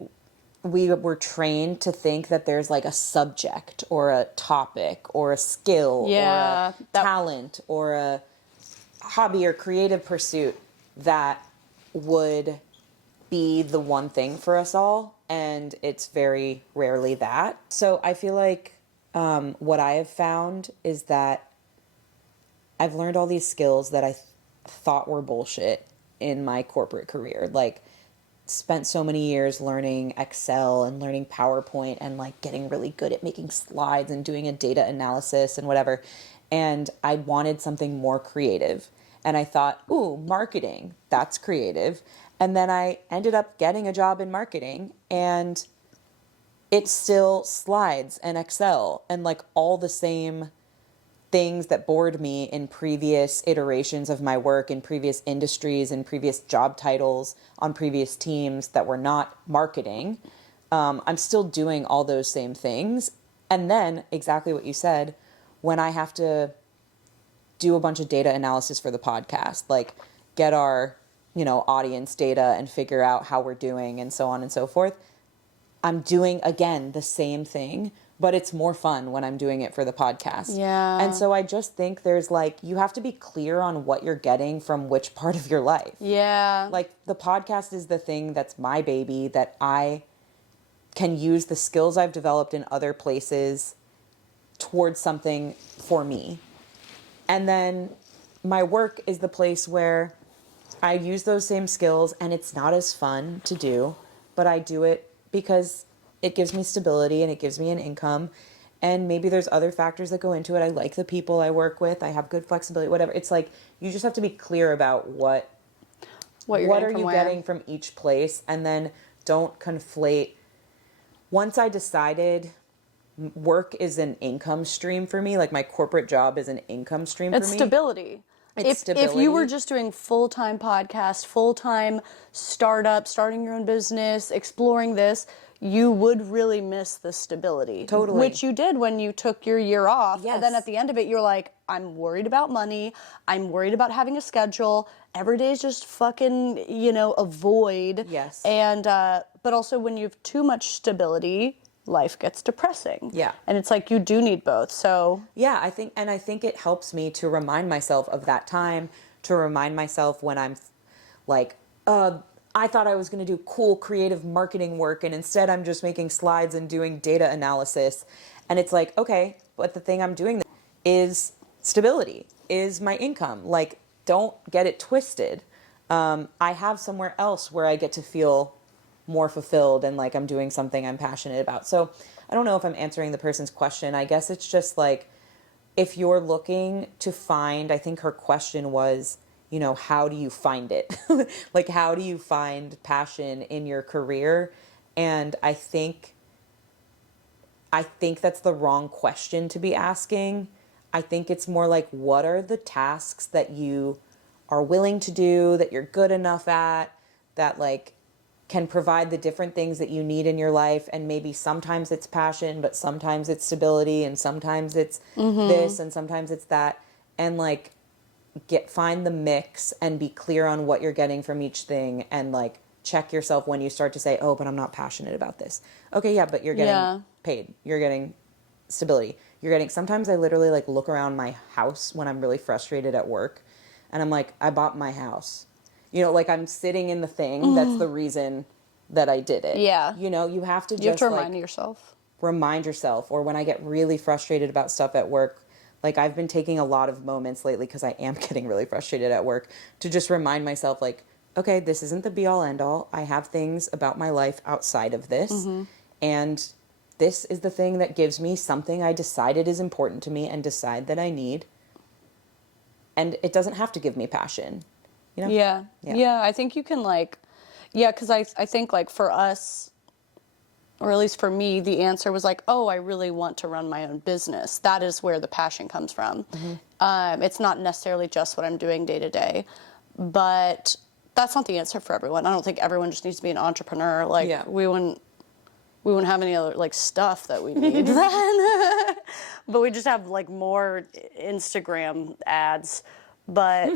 were trained to think that there's like a subject or a topic or a skill or a talent or a hobby or creative pursuit that would be the one thing for us all, and it's very rarely that. So I feel like what I have found is that I've learned all these skills that I thought were bullshit in my corporate career. Like, spent so many years learning Excel and learning PowerPoint and like getting really good at making slides and doing a data analysis and whatever. And I wanted something more creative. And I thought, ooh, marketing, that's creative. And then I ended up getting a job in marketing, and it's still slides and Excel and like all the same things that bored me in previous iterations of my work, in previous industries, in previous job titles, on previous teams that were not marketing. I'm still doing all those same things. And then, exactly what you said, when I have to do a bunch of data analysis for the podcast, like get our, audience data and figure out how we're doing and so on and so forth, I'm doing, again, the same thing, but it's more fun when I'm doing it for the podcast. Yeah. And so I just think there's like, you have to be clear on what you're getting from which part of your life. Yeah. Like, the podcast is the thing that's my baby, that I can use the skills I've developed in other places towards something for me. And then my work is the place where I use those same skills, and it's not as fun to do, but I do it because it gives me stability and it gives me an income. And maybe there's other factors that go into it. I like the people I work with. I have good flexibility, whatever. It's like, you just have to be clear about what are you getting from each place, and then don't conflate. Once I decided work is an income stream for me, like my corporate job is an income stream for me. It's stability. If you were just doing full-time podcast, full-time startup, starting your own business, exploring this, you would really miss the stability. Totally. Which you did when you took your year off. Yes. And then at the end of it, you're like, I'm worried about money. I'm worried about having a schedule. Every day is just fucking, a void. Yes. And, but also when you have too much stability, life gets depressing. Yeah. And it's like, you do need both. So yeah, I think it helps me to remind myself of that time, to remind myself when I'm like, I thought I was going to do cool creative marketing work, and instead I'm just making slides and doing data analysis. And it's like, okay, but the thing I'm doing is stability, is my income. Like, don't get it twisted. I have somewhere else where I get to feel more fulfilled and like I'm doing something I'm passionate about. So I don't know if I'm answering the person's question. I guess it's just like, if you're looking to find, I think her question was, how do you find it? Like, how do you find passion in your career? And I think that's the wrong question to be asking. I think it's more like, what are the tasks that you are willing to do, that you're good enough at, that like can provide the different things that you need in your life. And maybe sometimes it's passion, but sometimes it's stability, and sometimes it's this, and sometimes it's that. And like, find the mix and be clear on what you're getting from each thing, and like check yourself when you start to say, oh, but I'm not passionate about this. Okay, yeah, but you're getting paid. You're getting stability. You're getting, sometimes I literally like look around my house when I'm really frustrated at work, and I'm like, I bought my house. You know, like I'm sitting in the thing. That's the reason that I did it. Yeah. You know, you have to just You have to remind yourself. Remind yourself. Or when I get really frustrated about stuff at work, like I've been taking a lot of moments lately, because I am getting really frustrated at work, to just remind myself like, okay, this isn't the be all end all. I have things about my life outside of this. And this is the thing that gives me something I decided is important to me and decide that I need. And it doesn't have to give me passion. You know? Yeah, I think you can like, because I think like for us, or at least for me, the answer was like, oh, I really want to run my own business. That is where the passion comes from. It's not necessarily just what I'm doing day to day, but that's not the answer for everyone. I don't think everyone just needs to be an entrepreneur. Like we wouldn't have any other like stuff that we need then. But we just have like more Instagram ads, but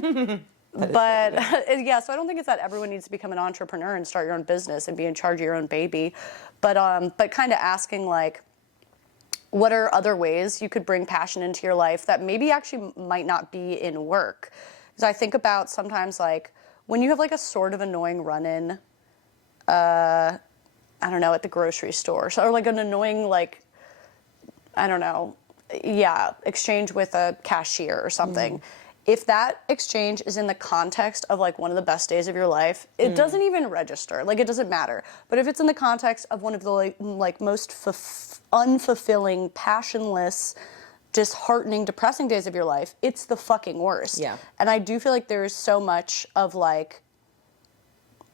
yeah, so I don't think it's that everyone needs to become an entrepreneur and start your own business and be in charge of your own baby, but kind of asking like, what are other ways you could bring passion into your life that maybe actually might not be in work? Because I think about sometimes like when you have like a sort of annoying run-in, I don't know, at the grocery store, or like an annoying like, I don't know, exchange with a cashier or something. If that exchange is in the context of like one of the best days of your life, it doesn't even register. Like it doesn't matter. But if it's in the context of one of the like most unfulfilling, passionless, disheartening, depressing days of your life, it's the fucking worst. Yeah. And I do feel like there is so much of like,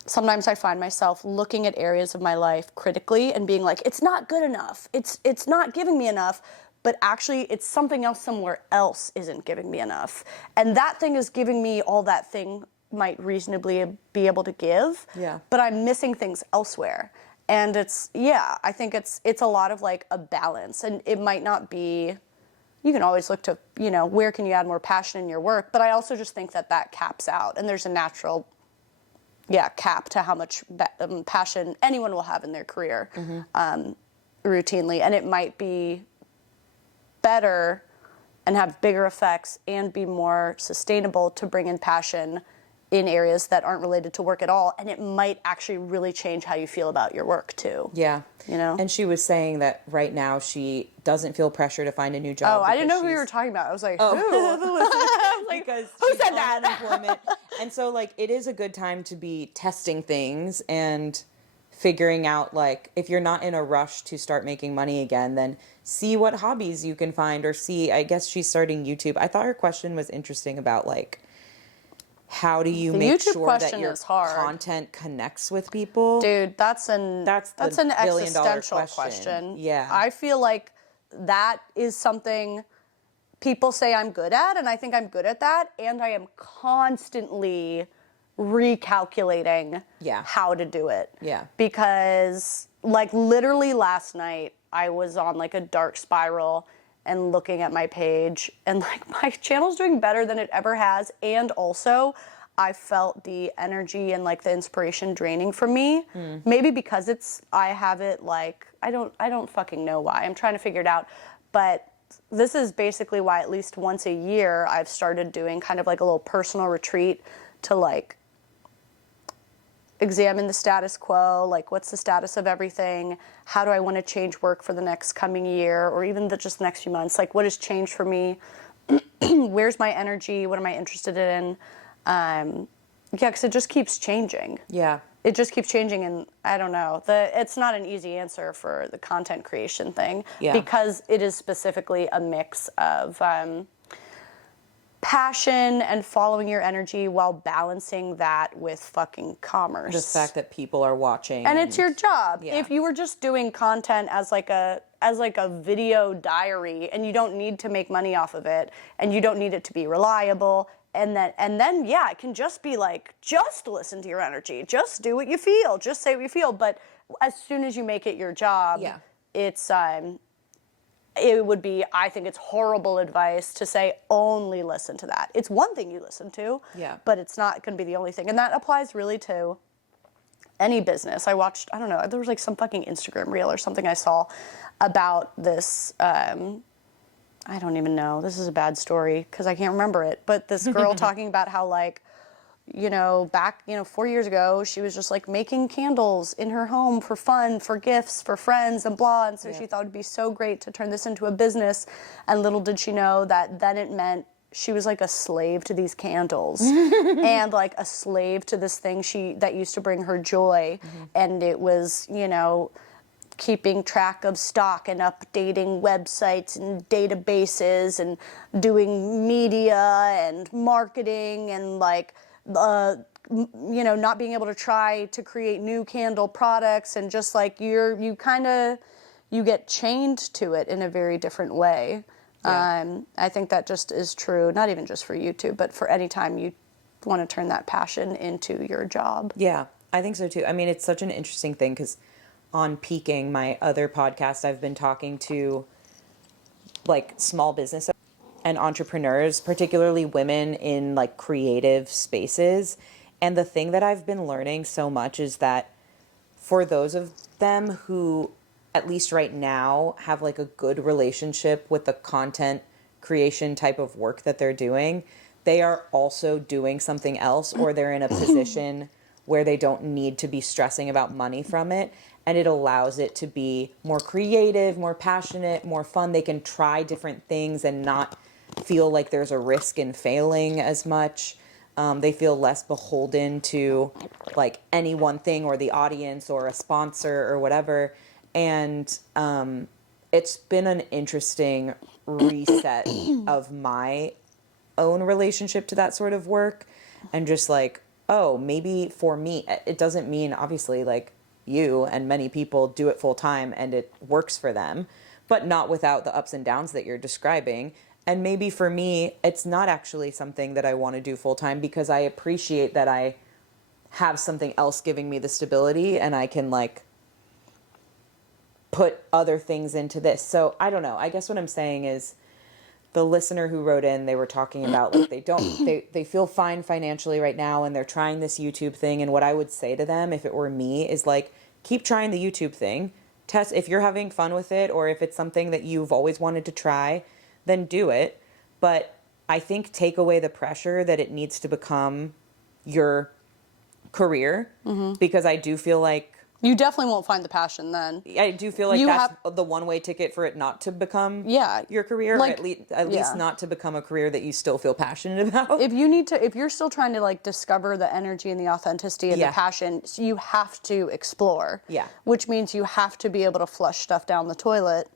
sometimes I find myself looking at areas of my life critically and being like, it's not good enough. It's not giving me enough. But actually, it's something else somewhere else isn't giving me enough. And that thing is giving me all that thing might reasonably be able to give. Yeah. But I'm missing things elsewhere. And I think it's a lot of like a balance. And it might not be, you can always look to, you know, where can you add more passion in your work? But I also just think that caps out. And there's a natural, cap to how much passion anyone will have in their career routinely. And it might be better and have bigger effects and be more sustainable to bring in passion in areas that aren't related to work at all, and it might actually really change how you feel about your work too. Yeah. You know? And she was saying that right now she doesn't feel pressure to find a new job. Oh, I didn't know who you were talking about. I was like, who? I was like, because who said that? Unemployment. And so like it is a good time to be testing things and figuring out, like, if you're not in a rush to start making money again, then see what hobbies you can find, or see, I guess she's starting YouTube. I thought her question was interesting about, like, how do you make sure that your content connects with people? Dude, that's an existential question. Yeah. I feel like that is something people say I'm good at, and I think I'm good at that, and I am constantly recalculating how to do it. Yeah. Because like literally last night I was on like a dark spiral and looking at my page, and like my channel's doing better than it ever has, and also I felt the energy and like the inspiration draining from me. Maybe because I have it like I don't fucking know why. I'm trying to figure it out. But this is basically why at least once a year I've started doing kind of like a little personal retreat to like examine the status quo, like what's the status of everything, how do I want to change work for the next coming year, or even just the next few months, like what has changed for me, where's my energy, what am I interested in, because it just keeps changing. Yeah. It just keeps changing, and I don't know, it's not an easy answer for the content creation thing, because it is specifically a mix of passion and following your energy while balancing that with fucking commerce. The fact that people are watching. And it's your job. Yeah. If you were just doing content as like a video diary and you don't need to make money off of it and you don't need it to be reliable And then, yeah, it can just be like, just listen to your energy. Just do what you feel. Just say what you feel. But as soon as you make it your job, it's, it would be, I think it's horrible advice to say only listen to that. It's one thing you listen to, but it's not going to be the only thing. And that applies really to any business. I watched, I don't know, there was like some fucking Instagram reel or something I saw about this, I don't even know, this is a bad story because I can't remember it, but this girl talking about how like, back, 4 years ago, she was just like making candles in her home for fun, for gifts, for friends and blah. And so she thought it'd be so great to turn this into a business. And little did she know that then it meant she was like a slave to these candles and like a slave to this thing that used to bring her joy. And it was, keeping track of stock and updating websites and databases and doing media and marketing and like, not being able to try to create new candle products, and just like you get chained to it in a very different way. I think that just is true, not even just for YouTube, but for any time you want to turn that passion into your job. Yeah, I think so too. I mean, it's such an interesting thing because on Peaking, my other podcast, I've been talking to like small business and entrepreneurs, particularly women in like creative spaces. And the thing that I've been learning so much is that for those of them who, at least right now, have like a good relationship with the content creation type of work that they're doing, they are also doing something else, or they're in a position where they don't need to be stressing about money from it. And it allows it to be more creative, more passionate, more fun. They can try different things and not feel like there's a risk in failing as much. They feel less beholden to like any one thing or the audience or a sponsor or whatever. And it's been an interesting reset of my own relationship to that sort of work. And just like, oh, maybe for me, it doesn't mean obviously like you and many people do it full time and it works for them, but not without the ups and downs that you're describing. And maybe for me, it's not actually something that I want to do full time because I appreciate that I have something else giving me the stability and I can like put other things into this. So I don't know. I guess what I'm saying is the listener who wrote in, they were talking about like they feel fine financially right now and they're trying this YouTube thing. And what I would say to them if it were me is like, keep trying the YouTube thing. Test if you're having fun with it, or if it's something that you've always wanted to try, then do it. But I think take away the pressure that it needs to become your career, because I do feel like you definitely won't find the passion then. I do feel like that's the one-way ticket for it not to become your career, like, or at least not to become a career that you still feel passionate about. If you're still trying to like discover the energy and the authenticity and the passion, so you have to explore. Yeah. Which means you have to be able to flush stuff down the toilet.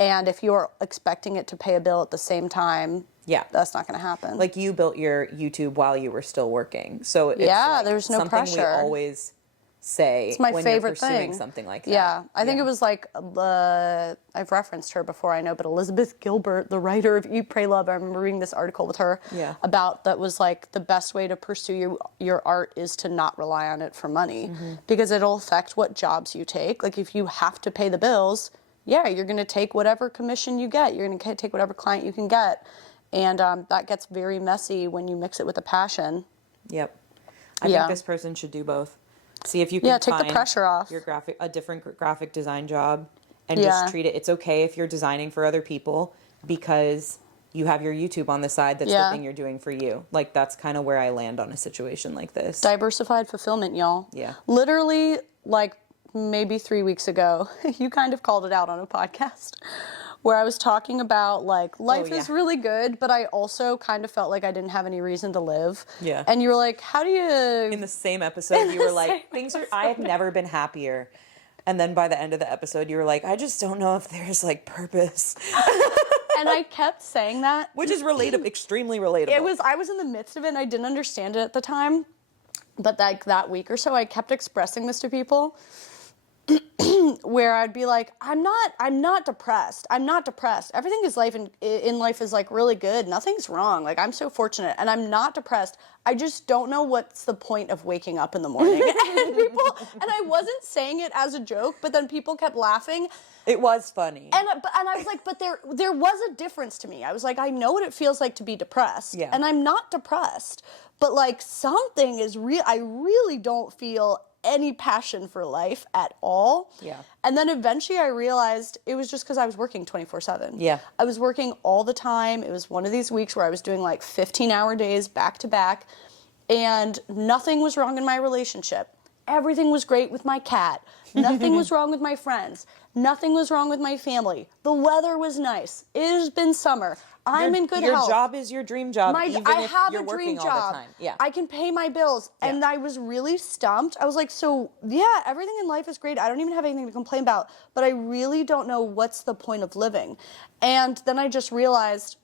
And if you're expecting it to pay a bill at the same time, that's not going to happen. Like you built your YouTube while you were still working. So it's like there's no something pressure. we always say it's my when favorite you're pursuing thing. Something like that. Yeah, I think it was like I've referenced her before, I know, but Elizabeth Gilbert, the writer of Eat, Pray, Love, I remember reading this article with her about that was like the best way to pursue your art is to not rely on it for money, because it'll affect what jobs you take. Like if you have to pay the bills, you're going to take whatever commission you get. You're going to take whatever client you can get. And that gets very messy when you mix it with a passion. Yep. I think this person should do both. See if you can take find the pressure off. a different graphic design job and just treat it. It's okay if you're designing for other people because you have your YouTube on the side. That's the thing you're doing for you. Like that's kind of where I land on a situation like this. Diversified fulfillment, y'all. Yeah. Literally, like maybe 3 weeks ago, you kind of called it out on a podcast where I was talking about like life is really good, but I also kind of felt like I didn't have any reason to live. Yeah. And you were like, how do you... In the same episode, you were like, I have never been happier. And then by the end of the episode, you were like, I just don't know if there's like purpose. And I kept saying that. Which is relatable, extremely relatable. I was in the midst of it and I didn't understand it at the time. But like that week or so, I kept expressing this to people. where I'd be like, I'm not depressed. I'm not depressed. Everything is in life is like really good. Nothing's wrong. Like, I'm so fortunate and I'm not depressed. I just don't know what's the point of waking up in the morning. And I wasn't saying it as a joke, but then people kept laughing. It was funny. And I was like, but there was a difference to me. I was like, I know what it feels like to be depressed. Yeah. And I'm not depressed. But like something is real. I really don't feel any passion for life at all. Yeah. And then eventually I realized it was just because I was working 24/7. Yeah. I was working all the time. It was one of these weeks where I was doing like 15-hour days back to back, and nothing was wrong in my relationship. Everything was great with my cat. Nothing was wrong with my friends. Nothing was wrong with my family. The weather was nice. It has been summer. I'm in good health. Your job is your dream job, I if have you're a working dream all job. the time. Yeah. I can pay my bills. Yeah. And I was really stumped. I was like, so yeah, everything in life is great. I don't even have anything to complain about, but I really don't know what's the point of living. And then I just realized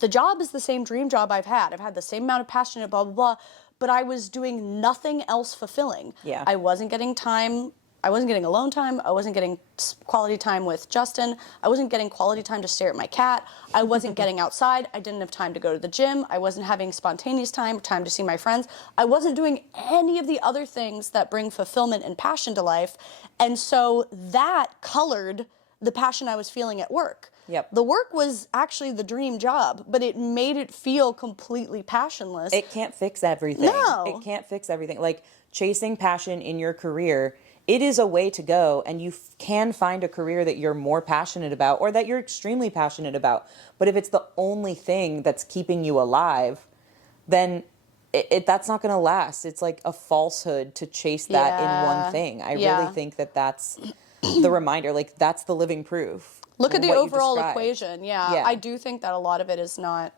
the job is the same dream job I've had. I've had the same amount of passion, blah, blah, blah, but I was doing nothing else fulfilling. Yeah. I wasn't getting time. I wasn't getting alone time. I wasn't getting quality time with Justin. I wasn't getting quality time to stare at my cat. I wasn't getting outside. I didn't have time to go to the gym. I wasn't having spontaneous time to see my friends. I wasn't doing any of the other things that bring fulfillment and passion to life. And so that colored the passion I was feeling at work. Yep. The work was actually the dream job, but it made it feel completely passionless. It can't fix everything. No. It can't fix everything. Like, chasing passion in your career, it is a way to go, and you can find a career that you're more passionate about or that you're extremely passionate about. But if it's the only thing that's keeping you alive, then that's not going to last. It's like a falsehood to chase that in one thing. I really think that that's the reminder. Like, that's the living proof. Look at the what you overall described. equation. Yeah, I do think that a lot of it is not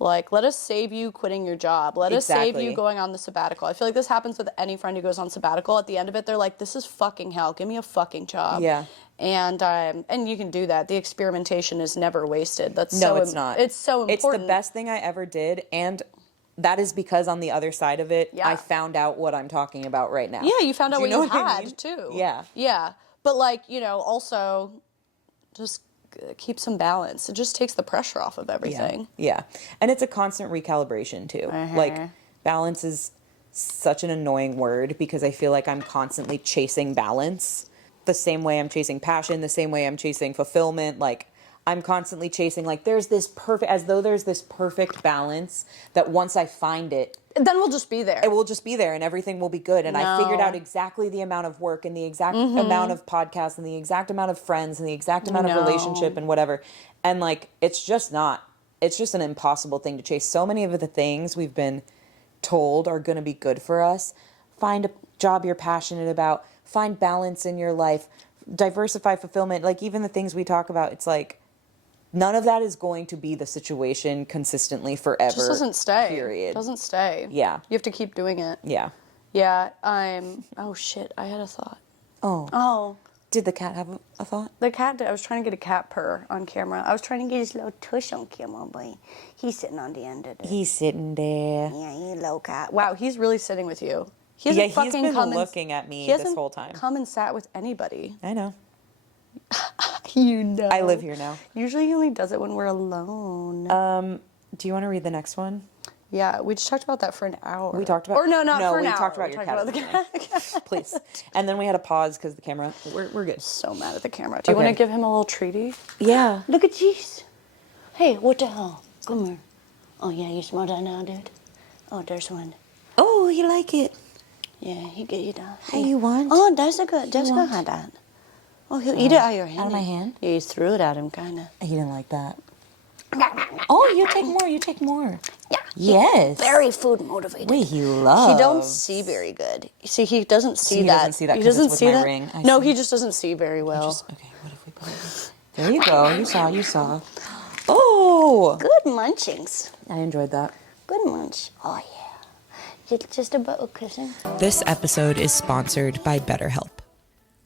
like, let us save you quitting your job. Let us save you going on the sabbatical. I feel like this happens with any friend who goes on sabbatical. At the end of it, they're like, this is fucking hell. Give me a fucking job. Yeah. And you can do that. The experimentation is never wasted. It's not. It's so important. It's the best thing I ever did, and that is because on the other side of it, I found out what I'm talking about right now. Yeah, you found out what you had, I mean? too. Yeah. Yeah. But, like, also just keep some balance. It just takes the pressure off of everything. Yeah. And it's a constant recalibration, too. Like, balance is such an annoying word because I feel like I'm constantly chasing balance. The same way I'm chasing passion, the same way I'm chasing fulfillment. Like, I'm constantly chasing, like, there's this perfect balance that once I find it, then we'll just be there. It will just be there and everything will be good. And I figured out exactly the amount of work and the exact amount of podcasts and the exact amount of friends and the exact amount of relationship and whatever. And, like, it's just an impossible thing to chase. So many of the things we've been told are going to be good for us. Find a job you're passionate about. Find balance in your life. Diversify fulfillment. Like, even the things we talk about, it's like, none of that is going to be the situation consistently forever. It just doesn't stay. Period. It doesn't stay. Yeah. You have to keep doing it. Yeah. Yeah, oh shit, I had a thought. Oh. Did the cat have a thought? The cat, I was trying to get a cat purr on camera. I was trying to get his little tush on camera, but he's sitting on the end of it. He's sitting there. Yeah, you little cat. Wow, he's really sitting with you. He's been looking at me this whole time. Come and sat with anybody. I know. You know. I live here now. Usually he only does it when we're alone. Do you want to read the next one? Yeah, we just talked about that for an hour. We talked about... Or no, not for an hour. We talked about your cat. Please. And then we had a pause because the camera... We're good. So mad at the camera. Do you want to give him a little treaty? Yeah. Look at these. Hey, what the hell? Come here. Oh, yeah, you smell that now, dude? Oh, there's one. Oh, you like it? Yeah, he get you that. Hey, you want? Oh, that's good had that. Oh, he'll eat it out of your hand. Out of my hand? Yeah, you threw it at him, kind of. He didn't like that. Oh, you take more. Yeah. Yes. Very food motivated. Wait, he loves. He don't see very good. See, he doesn't see that. He doesn't see that He because doesn't it's see with my that. ring. No, he just doesn't see very well. Okay, what if we put it? There you go. You saw. Oh. Good munchings. I enjoyed that. Good munch. Oh, yeah. Just a bottle kissing. This episode is sponsored by Betterhelp.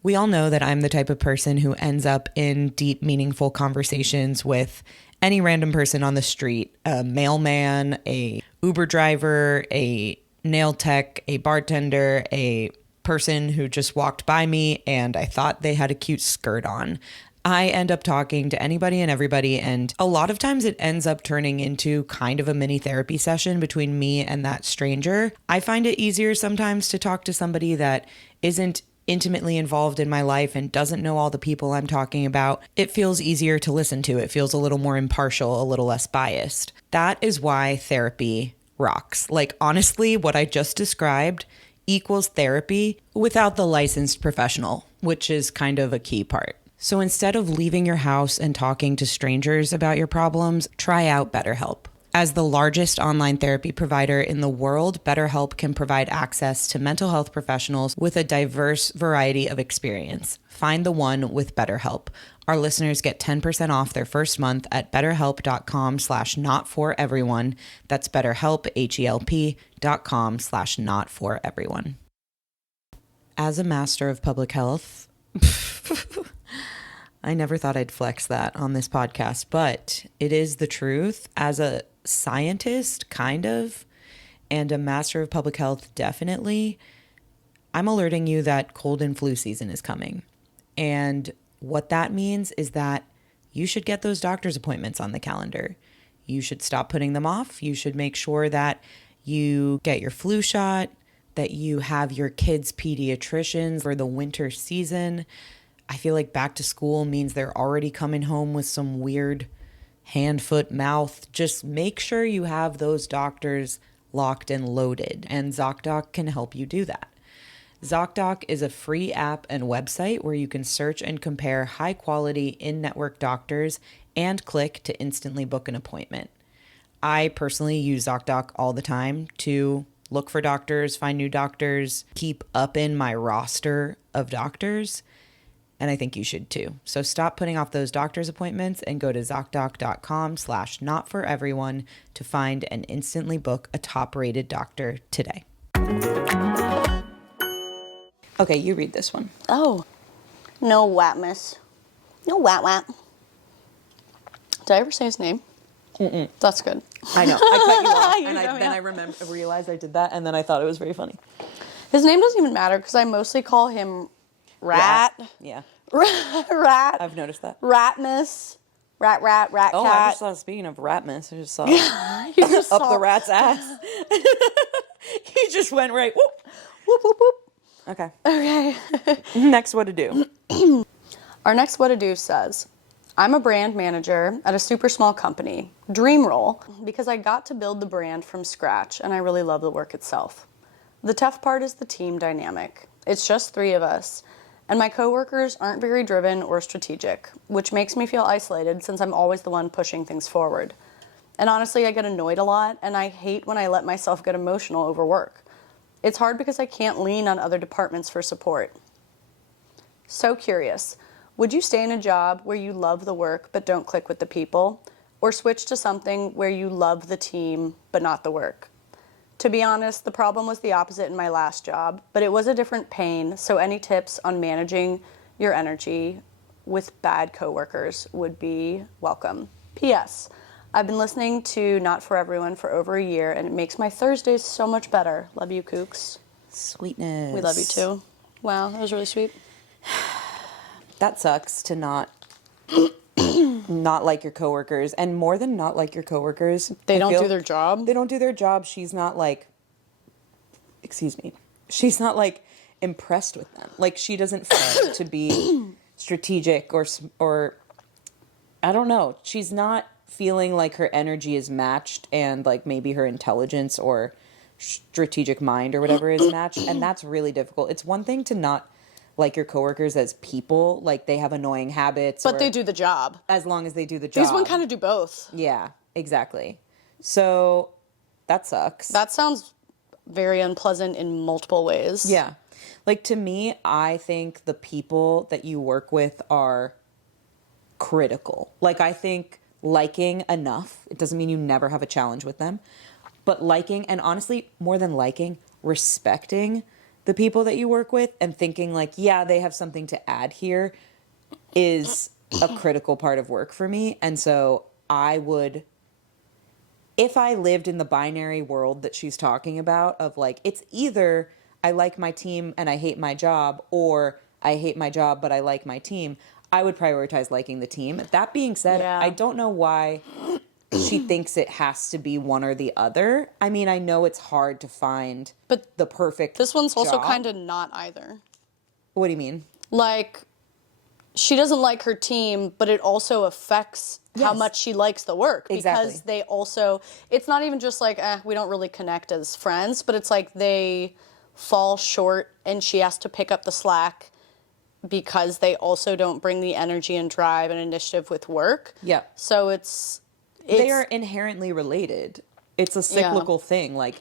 We all know that I'm the type of person who ends up in deep, meaningful conversations with any random person on the street, a mailman, a Uber driver, a nail tech, a bartender, a person who just walked by me and I thought they had a cute skirt on. I end up talking to anybody and everybody, and a lot of times it ends up turning into kind of a mini therapy session between me and that stranger. I find it easier sometimes to talk to somebody that isn't intimately involved in my life and doesn't know all the people I'm talking about. It feels easier to listen to. It feels a little more impartial, a little less biased. That is why therapy rocks. Like, honestly, what I just described equals therapy without the licensed professional, which is kind of a key part. So instead of leaving your house and talking to strangers about your problems, try out BetterHelp. As the largest online therapy provider in the world, BetterHelp can provide access to mental health professionals with a diverse variety of experience. Find the one with BetterHelp. Our listeners get 10% off their first month at betterhelp.com/notforeveryone. That's BetterHelp, HELP.com/notforeveryone. As a master of public health, I never thought I'd flex that on this podcast, but it is the truth. As a scientist, kind of, and a master of public health, definitely, I'm alerting you that cold and flu season is coming. And what that means is that you should get those doctor's appointments on the calendar. You should stop putting them off. You should make sure that you get your flu shot, that you have your kids' pediatricians for the winter season. I feel like back to school means they're already coming home with some weird hand, foot, mouth. Just make sure you have those doctors locked and loaded, and Zocdoc can help you do that. Zocdoc is a free app and website where you can search and compare high-quality in-network doctors and click to instantly book an appointment. I personally use Zocdoc all the time to look for doctors, find new doctors, keep up in my roster of doctors. And I think you should too. So stop putting off those doctor's appointments and go to Zocdoc.com/notforeveryone to find and instantly book a top-rated doctor today. Okay, you read this one. Oh. No Watmus. No Wat. Did I ever say his name? Mm-mm. That's good. I know. I cut you off, and I realized I did that, and then I thought it was very funny. His name doesn't even matter because I mostly call him Rat. Yeah. Rat. I've noticed that. Ratmus. Rat, cat. Oh, I just saw, speaking of Ratmus, I just saw up the rat's ass. He just went right, whoop. Whoop, whoop, whoop. Okay. Okay. Next WHATADO. Our next WHATADO says, I'm a brand manager at a super small company, dream role, because I got to build the brand from scratch and I really love the work itself. The tough part is the team dynamic. It's just 3 of us, and my coworkers aren't very driven or strategic, which makes me feel isolated since I'm always the one pushing things forward. And honestly, I get annoyed a lot, and I hate when I let myself get emotional over work. It's hard because I can't lean on other departments for support. So curious, would you stay in a job where you love the work but don't click with the people, or switch to something where you love the team but not the work? To be honest, the problem was the opposite in my last job, but it was a different pain, so any tips on managing your energy with bad coworkers would be welcome. P.S. I've been listening to Not For Everyone for over a year, and it makes my Thursdays so much better. Love you, Kooks. Sweetness. We love you too. Wow, that was really sweet. That sucks to not like your coworkers, and more than not like your coworkers, They don't do their job? They don't do their job. She's not like, she's not like impressed with them. Like, she doesn't fight to be strategic or I don't know. She's not feeling like her energy is matched, and like maybe her intelligence or strategic mind or whatever is matched, and that's really difficult. It's one thing to not like your coworkers as people, like they have annoying habits, but they do the job. As long as they do the job. These one kind of do both. Yeah, exactly. So that sucks. That sounds very unpleasant in multiple ways. Yeah. Like, to me, I think the people that you work with are critical. Like, I think liking enough, it doesn't mean you never have a challenge with them, but liking, and honestly, more than liking, respecting the people that you work with and thinking like, yeah, they have something to add here is a critical part of work for me. And so I would, if I lived in the binary world that she's talking about of like, it's either I like my team and I hate my job, or I hate my job but I like my team, I would prioritize liking the team. That being said, Yeah. I don't know why she thinks it has to be one or the other. I mean, I know it's hard to find the perfect This one's also job. kind of not either. What do you mean? Like, she doesn't like her team, but it also affects how Yes. much she likes the work. Exactly. Because they also, it's not even just like, we don't really connect as friends, but it's like they fall short and she has to pick up the slack because they also don't bring the energy and drive and initiative with work. Yeah. So it's They are inherently related. It's a cyclical thing. Like,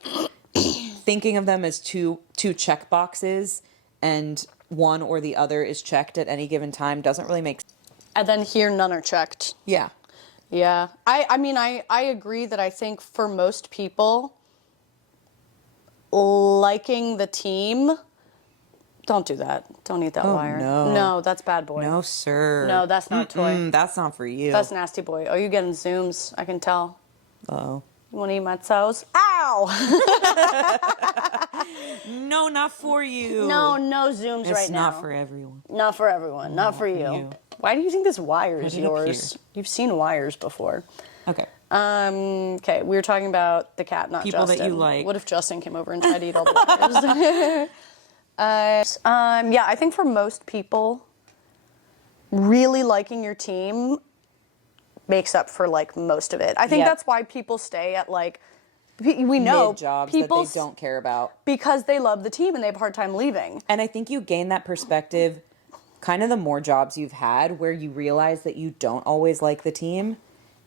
thinking of them as two check boxes and one or the other is checked at any given time doesn't really make sense. And then here, none are checked. Yeah. Yeah. I mean, I agree that I think for most people, liking the team, don't do that. Don't eat that wire. no. No, that's bad boy. No, sir. No, that's not toy. That's not for you. That's nasty boy. Oh, you're getting zooms. I can tell. Uh-oh. You want to eat my toes? Ow! No, not for you. No zooms It's right now. not for everyone. Not for everyone. Not for you. Why do you think this wire is Put it up yours? here. You've seen wires before. Okay. Okay, we were talking about the cat, not People that Justin. you like. What if Justin came over and tried to eat all the wires? Yeah, I think for most people, really liking your team makes up for like most of it. I think Yeah. that's why people stay at like, we know Mid-jobs people that they don't care about. because they love the team and they have a hard time leaving. And I think you gain that perspective kind of the more jobs you've had where you realize that you don't always like the team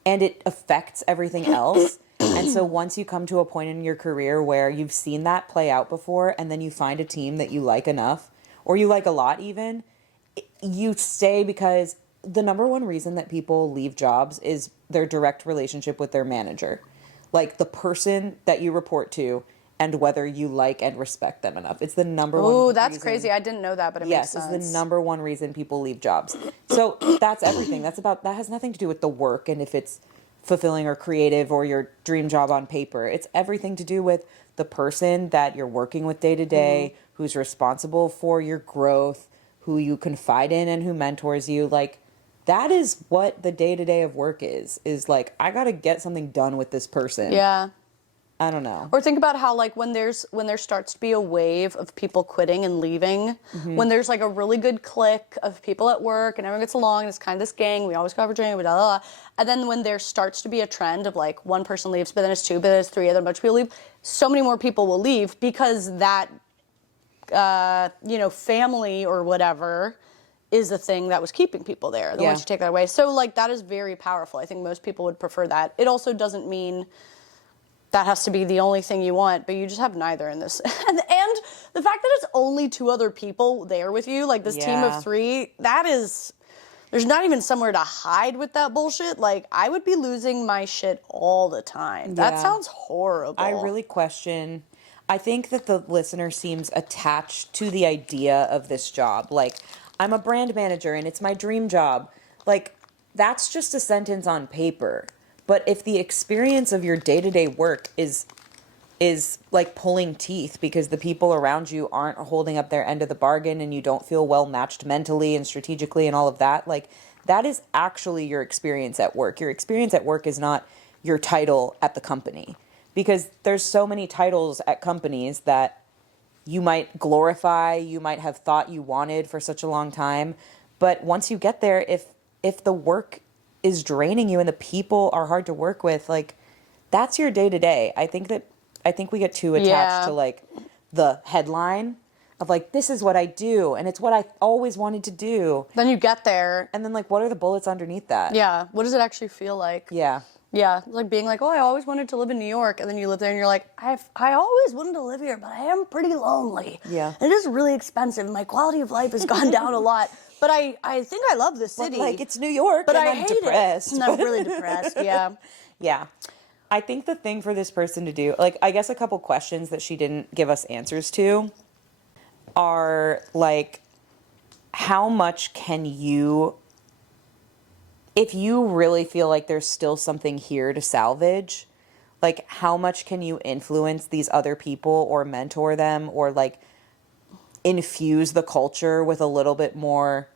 and it affects everything else. And so once you come to a point in your career where you've seen that play out before and then you find a team that you like enough or you like a lot even, you stay because the number one reason that people leave jobs is their direct relationship with their manager. Like the person that you report to and whether you like and respect them enough. It's the number one Ooh, that's reason. crazy. I didn't know that, but it Yes, makes it's sense. the number one reason people leave jobs. So that's everything. That has nothing to do with the work and if it's fulfilling or creative or your dream job on paper. It's everything to do with the person that you're working with day to day, who's responsible for your growth, who you confide in and who mentors you. Like, that is what the day-to-day of work is like, I got to get something done with this person. Yeah. I don't know. Or think about how like when there starts to be a wave of people quitting and leaving, when there's like a really good clique of people at work and everyone gets along and it's kind of this gang, we always go for a drink, blah, blah, blah. And then when there starts to be a trend of like one person leaves, but then it's two, but then it's three, and then a bunch of people leave, so many more people will leave because that, family or whatever is the thing that was keeping people there. Once you take that away. So like that is very powerful. I think most people would prefer that. It also doesn't mean that has to be the only thing you want, but you just have neither in this. And the fact that it's only two other people there with you, like this team of three, there's not even somewhere to hide with that bullshit. Like, I would be losing my shit all the time. That sounds horrible. I really question. I think that the listener seems attached to the idea of this job. Like, I'm a brand manager and it's my dream job. Like, that's just a sentence on paper. But if the experience of your day-to-day work is like pulling teeth because the people around you aren't holding up their end of the bargain and you don't feel well matched mentally and strategically and all of that, like that is actually your experience at work. Your experience at work is not your title at the company, because there's so many titles at companies that you might glorify, you might have thought you wanted for such a long time, but once you get there, if the work is draining you and the people are hard to work with, like that's your day to day. I think we get too attached to like the headline of like, this is what I do and it's what I always wanted to do. Then you get there. And then like, what are the bullets underneath that? Yeah. What does it actually feel like? Yeah. Yeah. Like being like, oh, I always wanted to live in New York. And then you live there and you're like, I always wanted to live here, but I am pretty lonely. Yeah. It is really expensive. My quality of life has gone down a lot. But I think I love the city. But like, it's New York, but and I I'm hate depressed. it. And I'm really depressed. Yeah. Yeah. I think the thing for this person to do, like, I guess a couple questions that she didn't give us answers to are like, how much can you, if you really feel like there's still something here to salvage, like how much can you influence these other people or mentor them, or like infuse the culture with a little bit more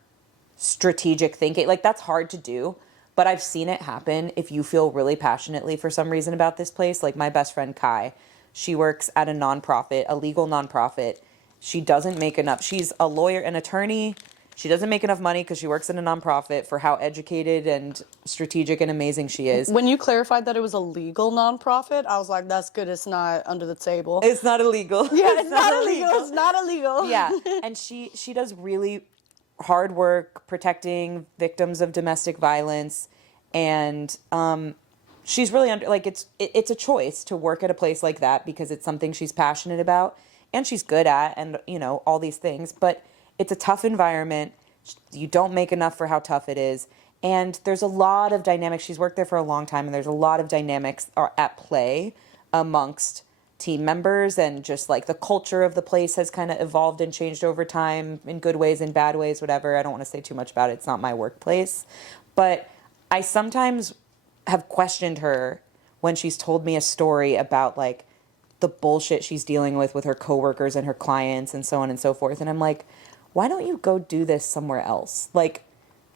strategic thinking. Like, that's hard to do, but I've seen it happen if you feel really passionately for some reason about this place. Like, my best friend Kai, she works at a nonprofit, a legal nonprofit. She doesn't make enough. She's a lawyer, an attorney. She doesn't make enough money because she works in a nonprofit for how educated and strategic and amazing she is. When you clarified that it was a legal nonprofit, I was like, that's good. It's not under the table. It's not illegal. Yeah, it's not illegal. It's not illegal. Yeah. And she does really hard work protecting victims of domestic violence. And she's really it's a choice to work at a place like that because it's something she's passionate about and she's good at, and, you know, all these things. But it's a tough environment. You don't make enough for how tough it is. And there's a lot of dynamics. She's worked there for a long time, and there's a lot of dynamics are at play amongst team members, and just like the culture of the place has kind of evolved and changed over time in good ways and bad ways, whatever. I don't want to say too much about it. It's not my workplace. But I sometimes have questioned her when she's told me a story about like the bullshit she's dealing with her coworkers and her clients and so on and so forth. And I'm like, why don't you go do this somewhere else? Like,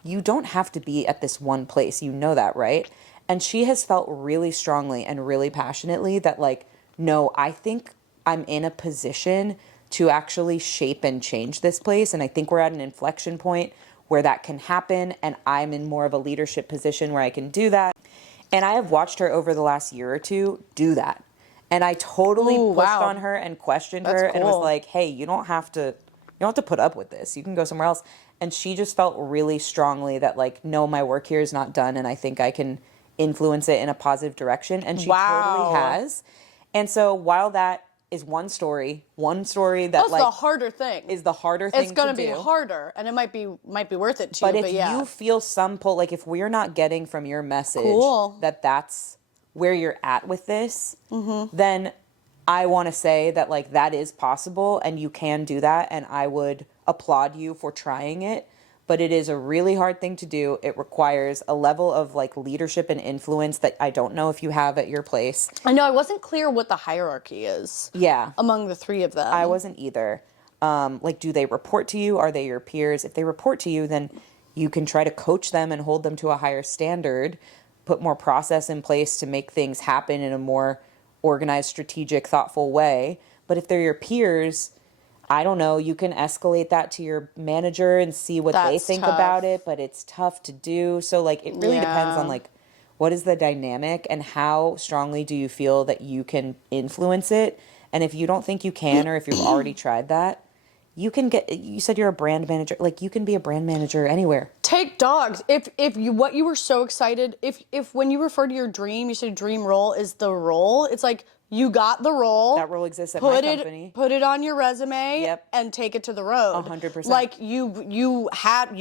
you don't have to be at this one place. You know that, right? And she has felt really strongly and really passionately that, like, no, I think I'm in a position to actually shape and change this place. And I think we're at an inflection point where that can happen. And I'm in more of a leadership position where I can do that. And I have watched her over the last year or two do that. And I totally pushed on her and questioned her and was like, hey, you don't have to put up with this. You can go somewhere else. And she just felt really strongly that, like, no, my work here is not done, and I think I can influence it in a positive direction. And she totally has. And so while that is one story that that's the harder thing. Is the harder thing to do. It's going to be harder, and it might be worth it to you. But if you feel some pull, like if we're not getting from your message that that's where you're at with this, then I want to say that, like, that is possible and you can do that, and I would applaud you for trying it. But it is a really hard thing to do. It requires a level of, like, leadership and influence that I don't know if you have at your place. I know, I wasn't clear what the hierarchy is. Yeah. Among the three of them. I wasn't either. Like, do they report to you? Are they your peers? If they report to you, then you can try to coach them and hold them to a higher standard, put more process in place to make things happen in a more organized, strategic, thoughtful way. But if they're your peers, I don't know, you can escalate that to your manager and see what they think about it, but it's tough to do. So, like, it really depends on, like, what is the dynamic and how strongly do you feel that you can influence it? And if you don't think you can, or if you've already tried that, you can you said you're a brand manager, like, you can be a brand manager anywhere. Take dogs. If you, what you were so excited, if when you refer to your dream, you said dream role is the role, it's like, you got the role. That role exists at my company. Put it on your resume and take it to the road. 100%. Like, you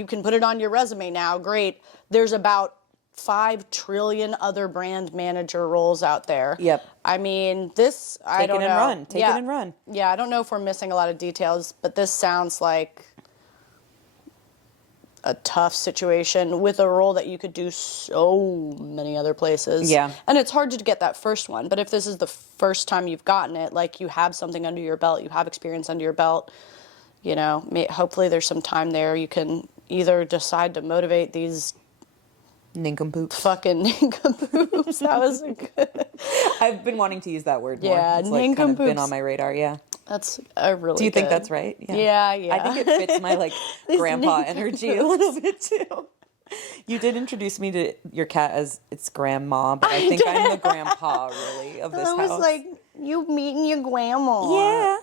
can put it on your resume now. Great. There's about 5 trillion other brand manager roles out there. Yep. I mean, this, I don't know. Take it and run. Yeah, I don't know if we're missing a lot of details, but this sounds like a tough situation with a role that you could do so many other places. Yeah. And it's hard to get that first one, but if this is the first time you've gotten it, like, you have something under your belt, you have experience under your belt, you know, hopefully there's some time there. You can either decide to motivate these nincompoops. Fucking nincompoops. That was good. I've been wanting to use that word more. Yeah, it's like nincompoops. kind of been on my radar, yeah. That's a really Do you think good. that's right? Yeah. I think it fits my, like, grandpa energy a little bit, too. You did introduce me to your cat as its grandma, but I think I'm the grandpa, really, of this house. I was like, you meeting your grandma. Yeah.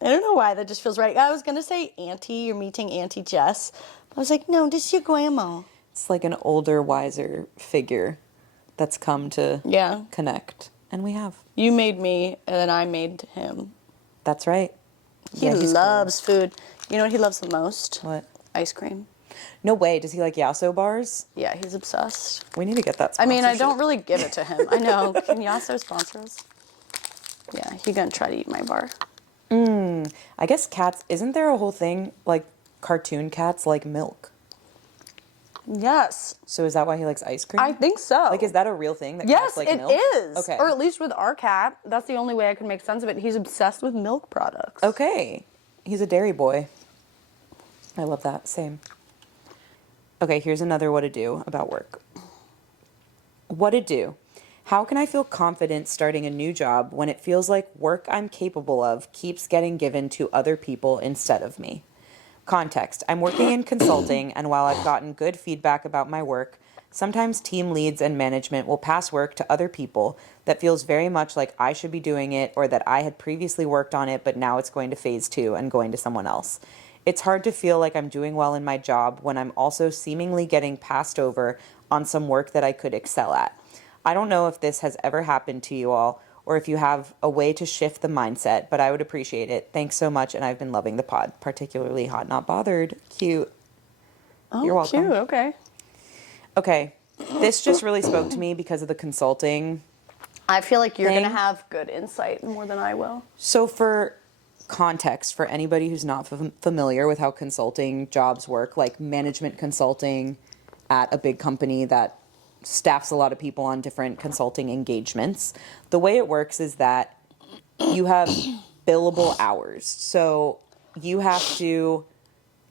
I don't know why, that just feels right. I was going to say auntie, you're meeting Auntie Jess. I was like, no, this is your grandma. It's like an older, wiser figure that's come to connect. And we have. You made me, and then I made him. That's right. He loves food. You know what he loves the most? What? Ice cream. No way. Does he like Yasso bars? Yeah, he's obsessed. We need to get that I mean, I sponsorship. don't really give it to him. I know. Can Yasso sponsor us? Yeah, he's going to try to eat my bar. I guess cats, isn't there a whole thing, like, cartoon cats like milk? Yes. So is that why he likes ice cream? I think so. Like, is that a real thing? That Yes, cats like it milk? is. Okay. Or at least with our cat. That's the only way I can make sense of it. He's obsessed with milk products. Okay. He's a dairy boy. I love that. Same. Okay, here's another WHATADO about work. WHATADO. How can I feel confident starting a new job when it feels like work I'm capable of keeps getting given to other people instead of me? Context. I'm working in consulting, and while I've gotten good feedback about my work, sometimes team leads and management will pass work to other people that feels very much like I should be doing it or that I had previously worked on it, but now it's going to phase 2 and going to someone else. It's hard to feel like I'm doing well in my job when I'm also seemingly getting passed over on some work that I could excel at. I don't know if this has ever happened to you all or if you have a way to shift the mindset, but I would appreciate it. Thanks so much, and I've been loving the pod, particularly Hot Not Bothered. Cute. Oh, You're welcome. Cute. Okay. Okay. This just really spoke to me because of the consulting. I feel like you're going to Thing. have good insight more than I will. So for context, for anybody who's not familiar with how consulting jobs work, like management consulting at a big company that staffs a lot of people on different consulting engagements, the way it works is that you have billable hours. So you have to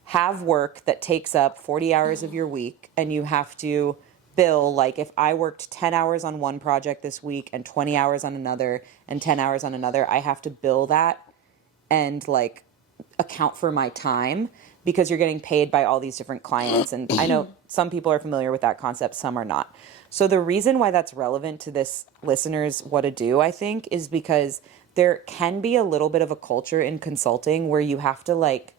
have work that takes up 40 hours of your week, and you have to bill, like if I worked 10 hours on one project this week and 20 hours on another and 10 hours on another, I have to bill that and like account for my time because you're getting paid by all these different clients. And I know some people are familiar with that concept, some are not. So the reason why that's relevant to this listener's WHATADO, I think, is because there can be a little bit of a culture in consulting where you have to like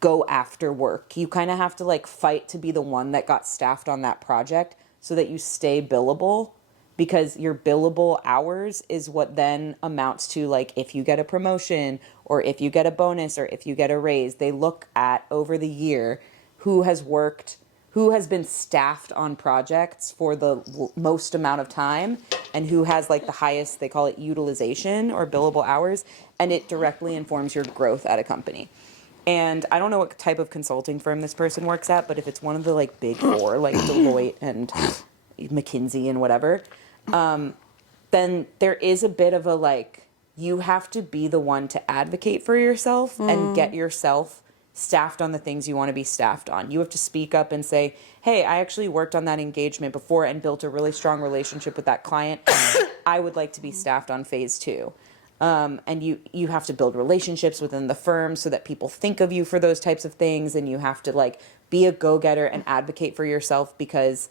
go after work. You kind of have to like fight to be the one that got staffed on that project so that you stay billable, because your billable hours is what then amounts to like if you get a promotion or if you get a bonus or if you get a raise. They look at over the year who has worked, who has been staffed on projects for the most amount of time and who has like the highest, they call it utilization or billable hours, and it directly informs your growth at a company. And I don't know what type of consulting firm this person works at, but if it's one of the like big four, like Deloitte and McKinsey and whatever, then there is a bit of a like, you have to be the one to advocate for yourself and get yourself staffed on the things you want to be staffed on. You have to speak up and say, hey, I actually worked on that engagement before and built a really strong relationship with that client. I would like to be staffed on phase 2. And you have to build relationships within the firm so that people think of you for those types of things. And you have to like be a go-getter and advocate for yourself, because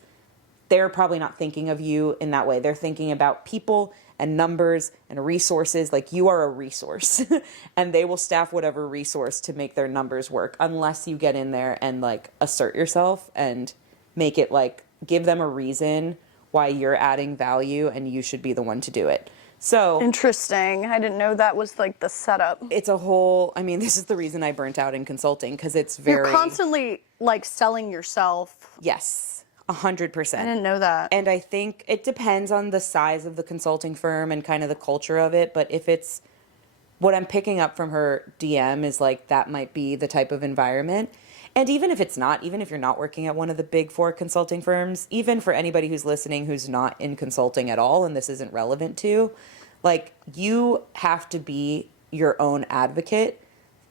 they're probably not thinking of you in that way. They're thinking about people and numbers and resources. Like, you are a resource and they will staff whatever resource to make their numbers work, unless you get in there and like assert yourself and make it like, give them a reason why you're adding value and you should be the one to do it. So Interesting. I didn't know that was like the setup. it's a whole, I mean, this is the reason I burnt out in consulting, because it's very, You're constantly like selling yourself. yes, 100%. I didn't know that. And I think it depends on the size of the consulting firm and kind of the culture of it. But if it's, what I'm picking up from her DM is like, that might be the type of environment. And even if it's not, even if you're not working at one of the big four consulting firms, even for anybody who's listening who's not in consulting at all and this isn't relevant to, like, you have to be your own advocate.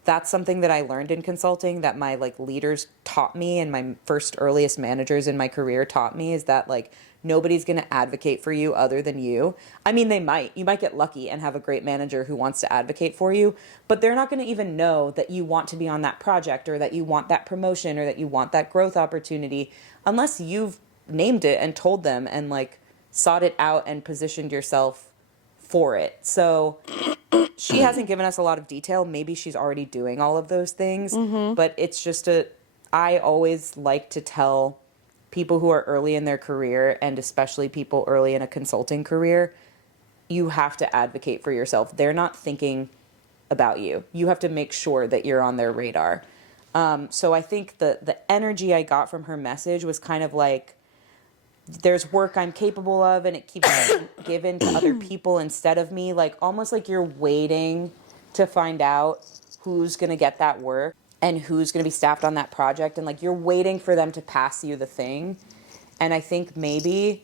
That's something that I learned in consulting, that my like leaders taught me, and my first earliest managers in my career taught me, is that like, nobody's going to advocate for you other than you. I mean, you might get lucky and have a great manager who wants to advocate for you, but they're not going to even know that you want to be on that project or that you want that promotion or that you want that growth opportunity unless you've named it and told them and like sought it out and positioned yourself for it. So she hasn't given us a lot of detail. Maybe she's already doing all of those things, but it's just I always like to tell people who are early in their career, and especially people early in a consulting career, you have to advocate for yourself. They're not thinking about you. You have to make sure that you're on their radar. So I think the energy I got from her message was kind of like, there's work I'm capable of and it keeps getting given to other people instead of me. Like, almost like you're waiting to find out who's going to get that work and who's going to be staffed on that project. And like, you're waiting for them to pass you the thing. And I think maybe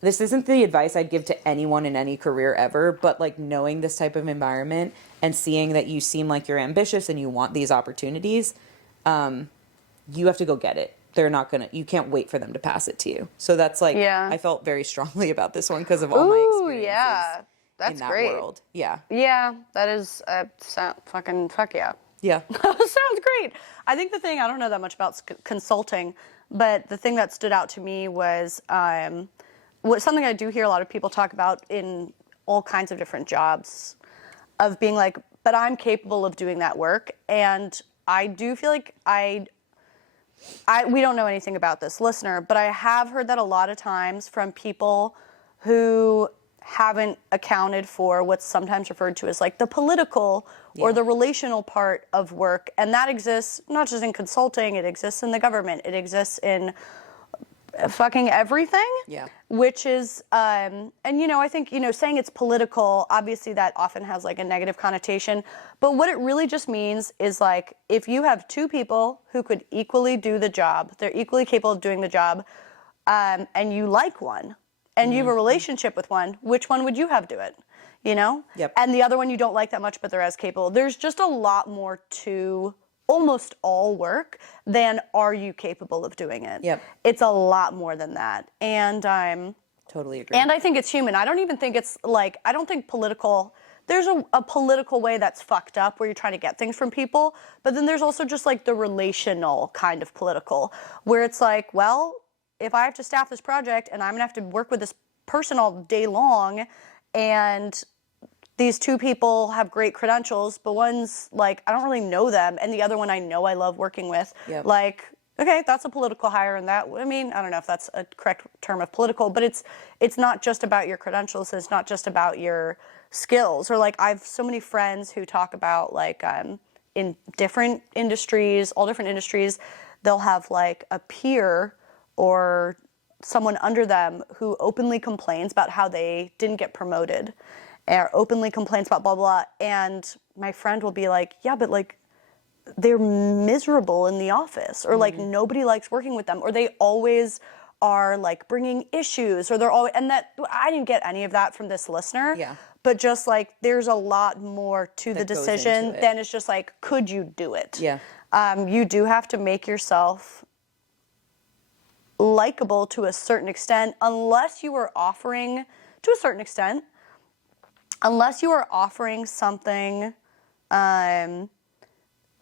this isn't the advice I'd give to anyone in any career ever, but like knowing this type of environment and seeing that you seem like you're ambitious and you want these opportunities, you have to go get it. They're not gonna, you can't wait for them to pass it to you. So that's like, I felt very strongly about this one because of all my experiences. Yeah. That's in that great. world. Yeah. Yeah, that is fucking fuck yeah. Yeah. Sounds great. I think the thing, I don't know that much about consulting, but the thing that stood out to me was something I do hear a lot of people talk about in all kinds of different jobs, of being like, but I'm capable of doing that work. And I do feel like we don't know anything about this, listener, but I have heard that a lot of times from people who haven't accounted for what's sometimes referred to as like the political or the relational part of work. And that exists not just in consulting, it exists in the government, it exists in fucking everything. Yeah. Which is, and I think, saying it's political, obviously that often has like a negative connotation, but what it really just means is like, if you have two people who could equally do the job, they're equally capable of doing the job, and you like one, and you have a relationship with one, which one would you have do it? Yep. And the other one you don't like that much, but they're as capable. There's just a lot more to almost all work than are you capable of doing it. Yep. It's a lot more than that. And I'm totally agree. And I think it's human. I don't even think it's like, I don't think political, there's a political way that's fucked up where you're trying to get things from people, but then there's also just like the relational kind of political where it's like, well, if I have to staff this project and I'm gonna have to work with this person all day long, and these two people have great credentials, but one's like, I don't really know them, and the other one I know I love working with. Yep. Like, okay, that's a political hire, and that, I mean, I don't know if that's a correct term of political, but it's not just about your credentials, it's not just about your skills. Or like, I have so many friends who talk about like, in different industries, all different industries, they'll have like a peer or someone under them who openly complains about how they didn't get promoted, or openly complains about blah, blah, and my friend will be like, yeah, but like, they're miserable in the office, or like nobody likes working with them, or they always are like bringing issues, or they're always, and that, I didn't get any of that from this listener. Yeah. But just like, there's a lot more to the That goes decision into it. than it's just like, could you do it? Yeah. You do have to make yourself likable to a certain extent, unless you are offering, to a certain extent, unless you are offering something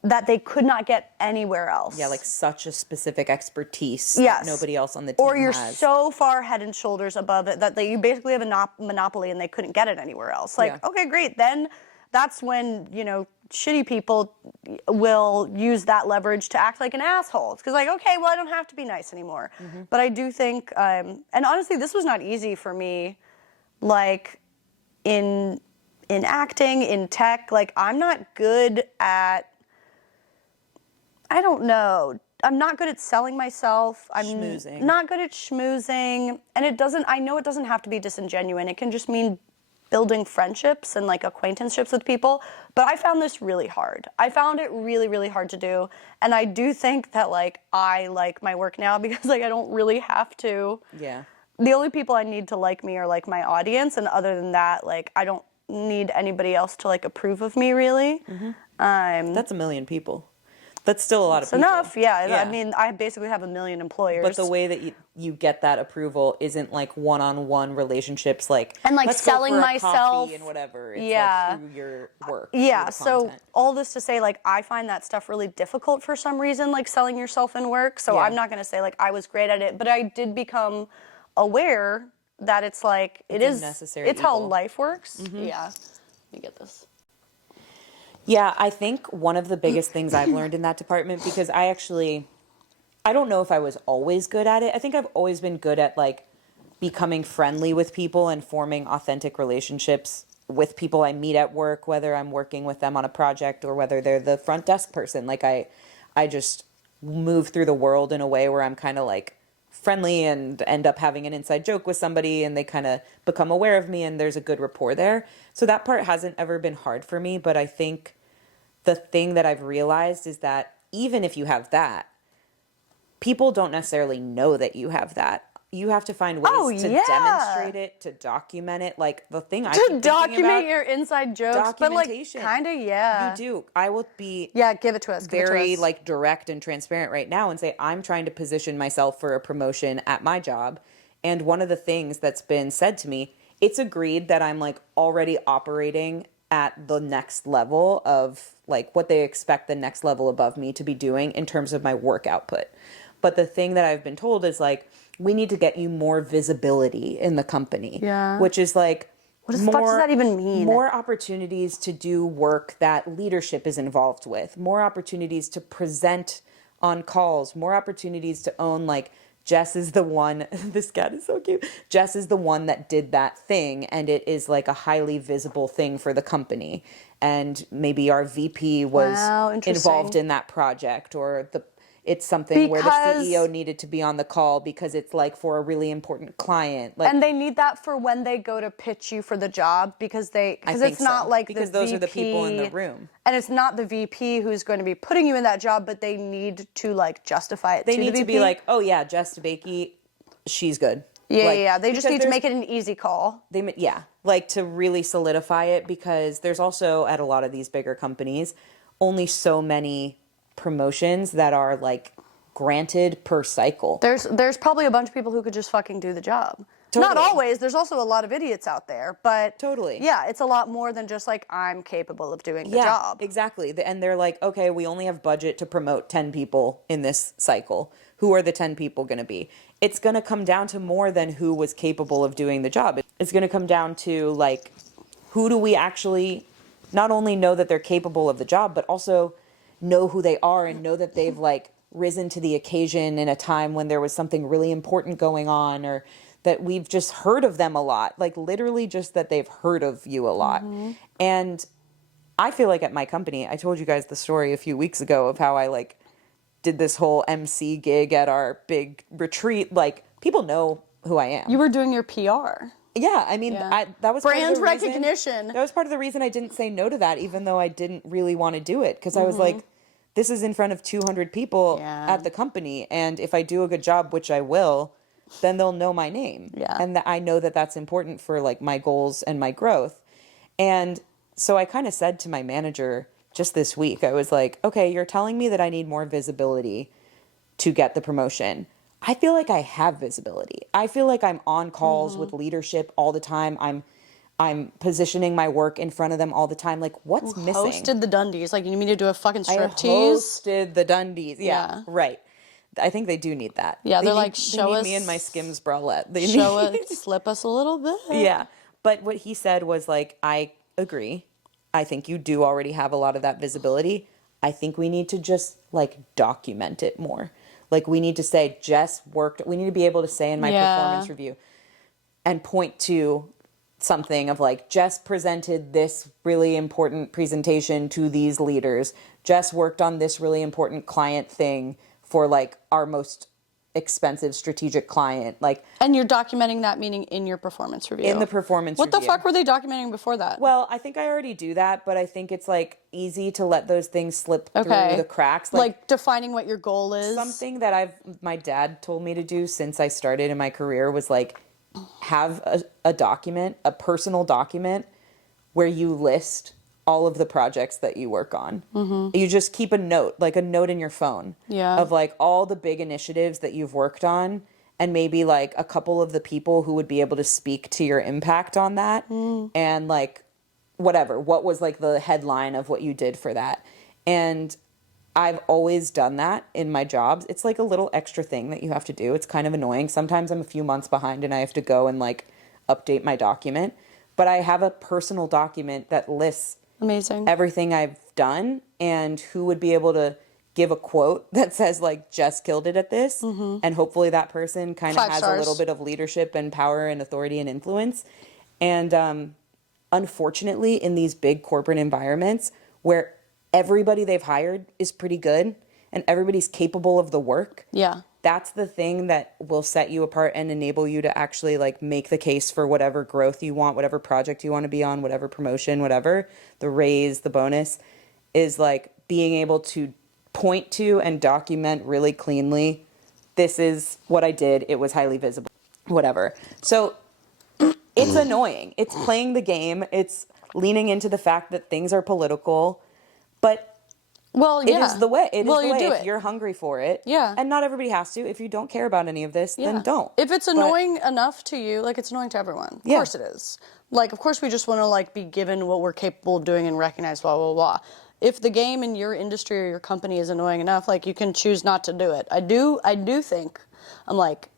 that they could not get anywhere else. Yeah, like such a specific expertise Yes. that nobody else on the team Or you're has. so far head and shoulders above it that you basically have a monopoly and they couldn't get it anywhere else. Like, Yeah. okay, great. Then that's when, shitty people will use that leverage to act like an asshole. It's because like, okay, well, I don't have to be nice anymore. But I do think, and honestly, this was not easy for me, like in acting, in tech, like I'm not good at, I don't know. I'm not good at selling myself. I'm Schmoozing. not good at schmoozing. And I know it doesn't have to be disingenuous. It can just mean building friendships and like acquaintanceships with people. But I found this really hard. I found it really, really hard to do. And I do think that like I like my work now because like I don't really have to. Yeah. The only people I need to like me are like my audience. And other than that, like I don't need anybody else to like approve of me really. That's a million people. That's still a lot of It's people. enough, yeah. I mean, I basically have 1 million employers. But the way that you get that approval isn't like one-on-one relationships, like And, like, let's go selling for a myself. coffee and whatever. It's Yeah. like through your work. Yeah, through the so content. all this to say, like, I find that stuff really difficult for some reason, like selling yourself in work. So Yeah. I'm not going to say, like, I was great at it, but I did become aware that it's like, It's a is, necessary it's how evil. life works. Yeah. Let me get this. Yeah, I think one of the biggest things I've learned in that department, because I don't know if I was always good at it. I think I've always been good at like becoming friendly with people and forming authentic relationships with people I meet at work, whether I'm working with them on a project or whether they're the front desk person. Like I just move through the world in a way where I'm kind of like friendly and end up having an inside joke with somebody and they kind of become aware of me and there's a good rapport there. So that part hasn't ever been hard for me, but I think the thing that I've realized is that even if you have that, people don't necessarily know that you have that you have to find ways to demonstrate it, to document it. Like the thing I keep To thinking document about, your inside jokes, but like documentation. kind of, yeah. You do. I will be Give it to us. very like direct and transparent right now and say, I'm trying to position myself for a promotion at my job. And one of the things that's been said to me, it's agreed that I'm like already operating at the next level of like what they expect the next level above me to be doing in terms of my work output. But the thing that I've been told is like, we need to get you more visibility in the company. Yeah. Which is like, what the fuck does that even mean? More opportunities to do work that leadership is involved with, more opportunities to present on calls, more opportunities to own, like, Jess is the one, this cat is so cute. Jess is the one that did that thing, and it is like a highly visible thing for the company. And maybe our VP was involved in that project, or it's something where the CEO needed to be on the call because it's like for a really important client. Like, and they need that for when they go to pitch you for the job because it's not like because the those VP, are the people in the room. And it's not the VP who's going to be putting you in that job, but they need to like justify it. They need to be like, oh yeah, Jess DeBakey, she's good. Yeah. They just need to make it an easy call. Like to really solidify it, because there's also at a lot of these bigger companies only so many promotions that are like granted per cycle. There's probably a bunch of people who could just fucking do the job. Totally. Not always. There's also a lot of idiots out there, but totally. Yeah, it's a lot more than just like I'm capable of doing the job. Exactly. And they're like, okay, we only have budget to promote 10 people in this cycle. Who are the 10 people going to be? It's going to come down to more than who was capable of doing the job. It's going to come down to like, who do we actually not only know that they're capable of the job, but also know who they are and know that they've like risen to the occasion in a time when there was something really important going on, or that we've just heard of them a lot, like literally just that they've heard of you a lot. Mm-hmm. And I feel like at my company, I told you guys the story a few weeks ago of how I like did this whole MC gig at our big retreat. Like, people know who I am. You were doing your PR. Yeah, I mean, that was brand part of the recognition. That was part of the reason I didn't say no to that, even though I didn't really want to do it, because I was like, this is in front of 200 people at the company, and if I do a good job, which I will, then they'll know my name. Yeah. And I know that that's important for like my goals and my growth. And so I kind of said to my manager just this week, I was like, okay, you're telling me that I need more visibility to get the promotion. I feel like I have visibility. I feel like I'm on calls with leadership all the time. I'm positioning my work in front of them all the time. Like, what's missing? Hosted the Dundies. Like, you need me to do a fucking striptease? I hosted the Dundies. Yeah, right. I think they do need that. Yeah, they're need, like, show us. Me and my Skims bralette. Show us, slip us a little bit. Yeah. But what he said was like, I agree. I think you do already have a lot of that visibility. I think we need to just like document it more. Like, we need to say, Jess worked. We need to be able to say in my performance review and point to something of like, Jess presented this really important presentation to these leaders. Jess worked on this really important client thing for like our most expensive strategic client. Like, and you're documenting that meeting in your performance review. In the performance review. What the fuck were they documenting before that? Well, I think I already do that, but I think it's like easy to let those things slip through the cracks. Like defining what your goal is. Something that my dad told me to do since I started in my career was like have a document, a personal document where you list all of the projects that you work on. Mm-hmm. You just keep a note, like a note in your phone of like all the big initiatives that you've worked on, and maybe like a couple of the people who would be able to speak to your impact on that. And like whatever, what was like the headline of what you did for that. And I've always done that in my jobs. It's like a little extra thing that you have to do. It's kind of annoying. Sometimes I'm a few months behind and I have to go and like update my document, but I have a personal document that lists everything I've done and who would be able to give a quote that says like, Jess killed it at this. And hopefully that person kind of has a little bit of leadership and power and authority and influence. And unfortunately, in these big corporate environments where everybody they've hired is pretty good and everybody's capable of the work. Yeah. That's the thing that will set you apart and enable you to actually like make the case for whatever growth you want, whatever project you want to be on, whatever promotion, whatever, the raise, the bonus, is like being able to point to and document really cleanly this is what I did. It was highly visible, whatever. So it's annoying. It's playing the game. It's leaning into the fact that things are political, but Well, it is the way. It is well, the you way do if it. you're hungry for it. Yeah. And not everybody has to. If you don't care about any of this, then don't. If it's But- annoying enough to you, like it's annoying to everyone. Of Yeah. course it is. Like, of course we just want to like be given what we're capable of doing and recognize blah, blah, blah. If the game in your industry or your company is annoying enough, like you can choose not to do it. I do think, I'm like,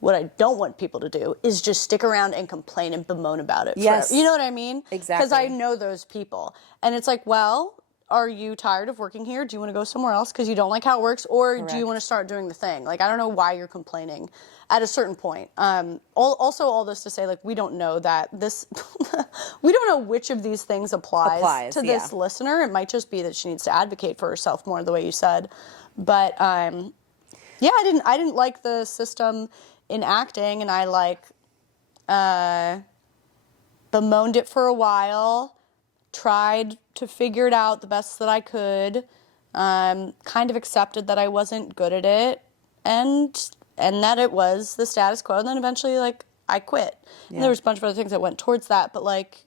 what I don't want people to do is just stick around and complain and bemoan about it. Yes. Forever. You know what I mean? Exactly. Because I know those people. And it's like, well, are you tired of working here? Do you want to go somewhere else because you don't like how it works? Or do you want to start doing the thing? Like, I don't know why you're complaining at a certain point. Also, all this to say, like, we don't know that this, we don't know which of these things applies to this listener. It might just be that she needs to advocate for herself more the way you said. But, yeah, I didn't like the system in acting, and I bemoaned it for a while, tried to figure it out the best that I could, kind of accepted that I wasn't good at it, and that it was the status quo, and then eventually, like, I quit. Yeah. And there was a bunch of other things that went towards that, but, like,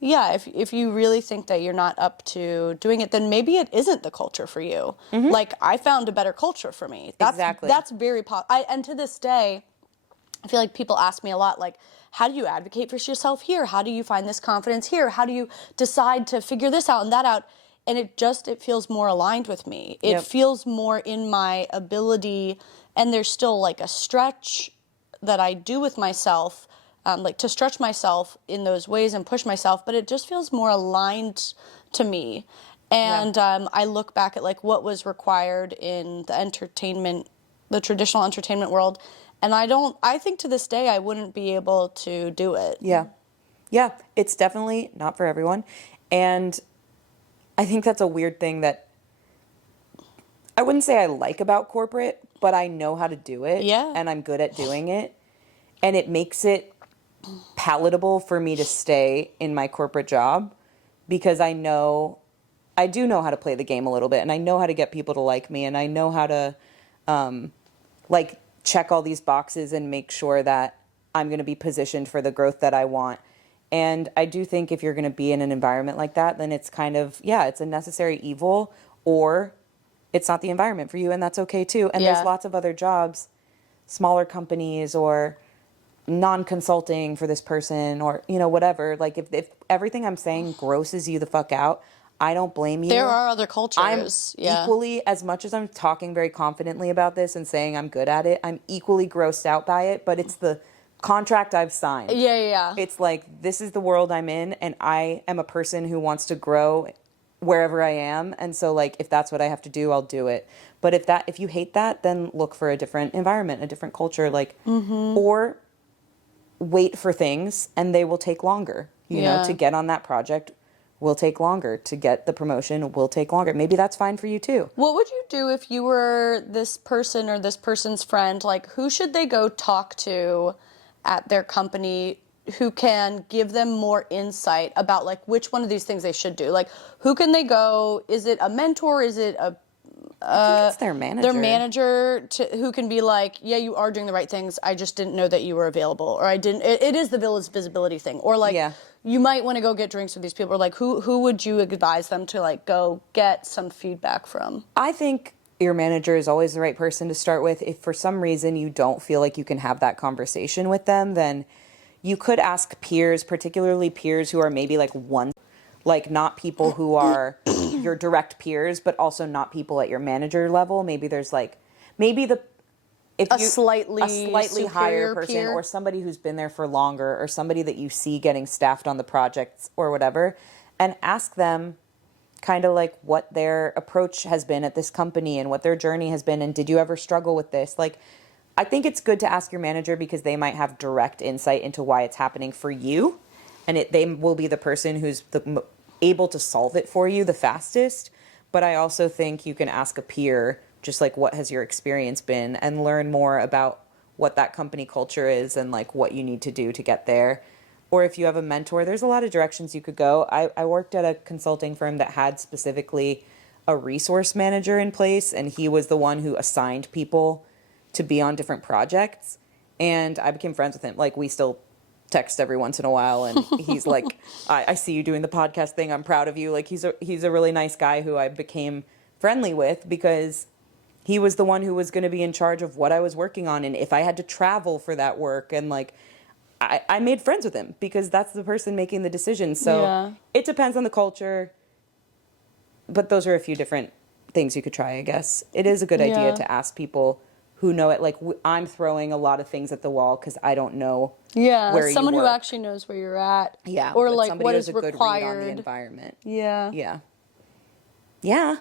yeah, if you really think that you're not up to doing it, then maybe it isn't the culture for you. Mm-hmm. Like, I found a better culture for me. Exactly. That's very and to this day, I feel like people ask me a lot, like, how do you advocate for yourself here? How do you find this confidence here? How do you decide to figure this out and that out? And it feels more aligned with me. It feels more in my ability, and there's still, like, a stretch that I do with myself, like to stretch myself in those ways and push myself, but it just feels more aligned to me. And I look back at like what was required in the traditional entertainment world, and I think to this day I wouldn't be able to do it. Yeah. Yeah, it's definitely not for everyone. And I think that's a weird thing that I wouldn't say I like about corporate, but I know how to do it. Yeah. And I'm good at doing it. And it makes it palatable for me to stay in my corporate job because I do know how to play the game a little bit, and I know how to get people to like me, and I know how to like check all these boxes and make sure that I'm going to be positioned for the growth that I want. And I do think if you're going to be in an environment like that, then it's kind of, it's a necessary evil, or it's not the environment for you, and that's okay too. And there's lots of other jobs, smaller companies or non-consulting for this person, or, whatever. Like if everything I'm saying grosses you the fuck out, I don't blame you. There are other cultures. I'm equally, as much as I'm talking very confidently about this and saying I'm good at it, I'm equally grossed out by it, but it's the contract I've signed. Yeah. It's like, this is the world I'm in, and I am a person who wants to grow wherever I am. And so, like, if that's what I have to do, I'll do it. But if you hate that, then look for a different environment, a different culture, like, or wait for things, and they will take longer. You know, to get on that project will take longer. To get the promotion will take longer. Maybe that's fine for you too. What would you do if you were this person or this person's friend? Like, who should they go talk to at their company who can give them more insight about, like, which one of these things they should do? Like, who can they go? Is it a mentor? Is it a I think it's their manager. Their manager who can be like, yeah, you are doing the right things. I just didn't know that you were available, or I didn't. It is the visibility thing, or like you might want to go get drinks with these people. Or like, who would you advise them to like go get some feedback from? I think your manager is always the right person to start with. If for some reason you don't feel like you can have that conversation with them, then you could ask peers, particularly peers who are maybe like not people who are your direct peers, but also not people at your manager level. Maybe there's like, a slightly higher person peer, or somebody who's been there for longer, or somebody that you see getting staffed on the projects or whatever, and ask them kind of like what their approach has been at this company and what their journey has been. And did you ever struggle with this? Like, I think it's good to ask your manager because they might have direct insight into why it's happening for you. And they will be the person who's able to solve it for you the fastest. But I also think you can ask a peer, just like, what has your experience been, and learn more about what that company culture is and like what you need to do to get there. Or if you have a mentor, there's a lot of directions you could go. I worked at a consulting firm that had specifically a resource manager in place, and he was the one who assigned people to be on different projects. And I became friends with him. Like, we still text every once in a while, and he's like, I see you doing the podcast thing. I'm proud of you. Like, he's a really nice guy who I became friendly with because he was the one who was going to be in charge of what I was working on. And if I had to travel for that work, and like, I made friends with him because that's the person making the decision. So it depends on the culture. But those are a few different things you could try, I guess. It is a good idea to ask people who know it. Like, I'm throwing a lot of things at the wall because I don't know where someone you who work. actually knows where you're at. Yeah. Or but like somebody what who has is a good read on the required. environment. Yeah. Yeah. Yeah.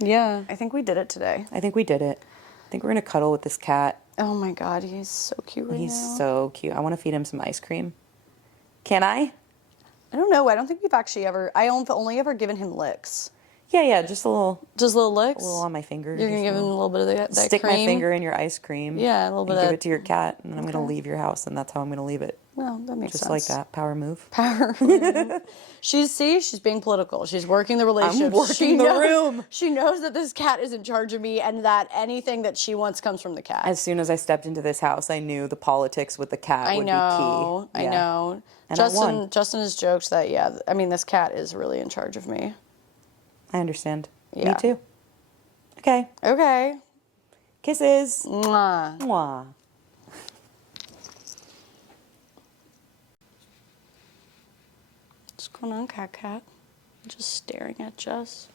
Yeah. I think we did it today. I think we did it. I think we're going to cuddle with this cat. Oh my God, he's so cute right now. He's so cute. I want to feed him some ice cream. Can I? I don't know. I don't think we've actually ever. I've only ever given him licks. Yeah, just a little. Just little licks. A little on my finger. You're gonna give him a little bit of that Stick cream? my finger in your ice cream. Yeah, a little bit and of give that. it to your cat, and then I'm gonna leave your house, and that's how I'm gonna leave it. Well, that makes Just sense. like that. Power move. Power. She's being political. She's working the relationship. I'm working She the knows, room. She knows that this cat is in charge of me and that anything that she wants comes from the cat. As soon as I stepped into this house, I knew the politics with the cat would be key. I know. And I won. Justin has joked that, this cat is really in charge of me. I understand. Yeah. Me too. Okay. Okay. Kisses. Mwah. Mwah. What's going on, cat? Just staring at Jess.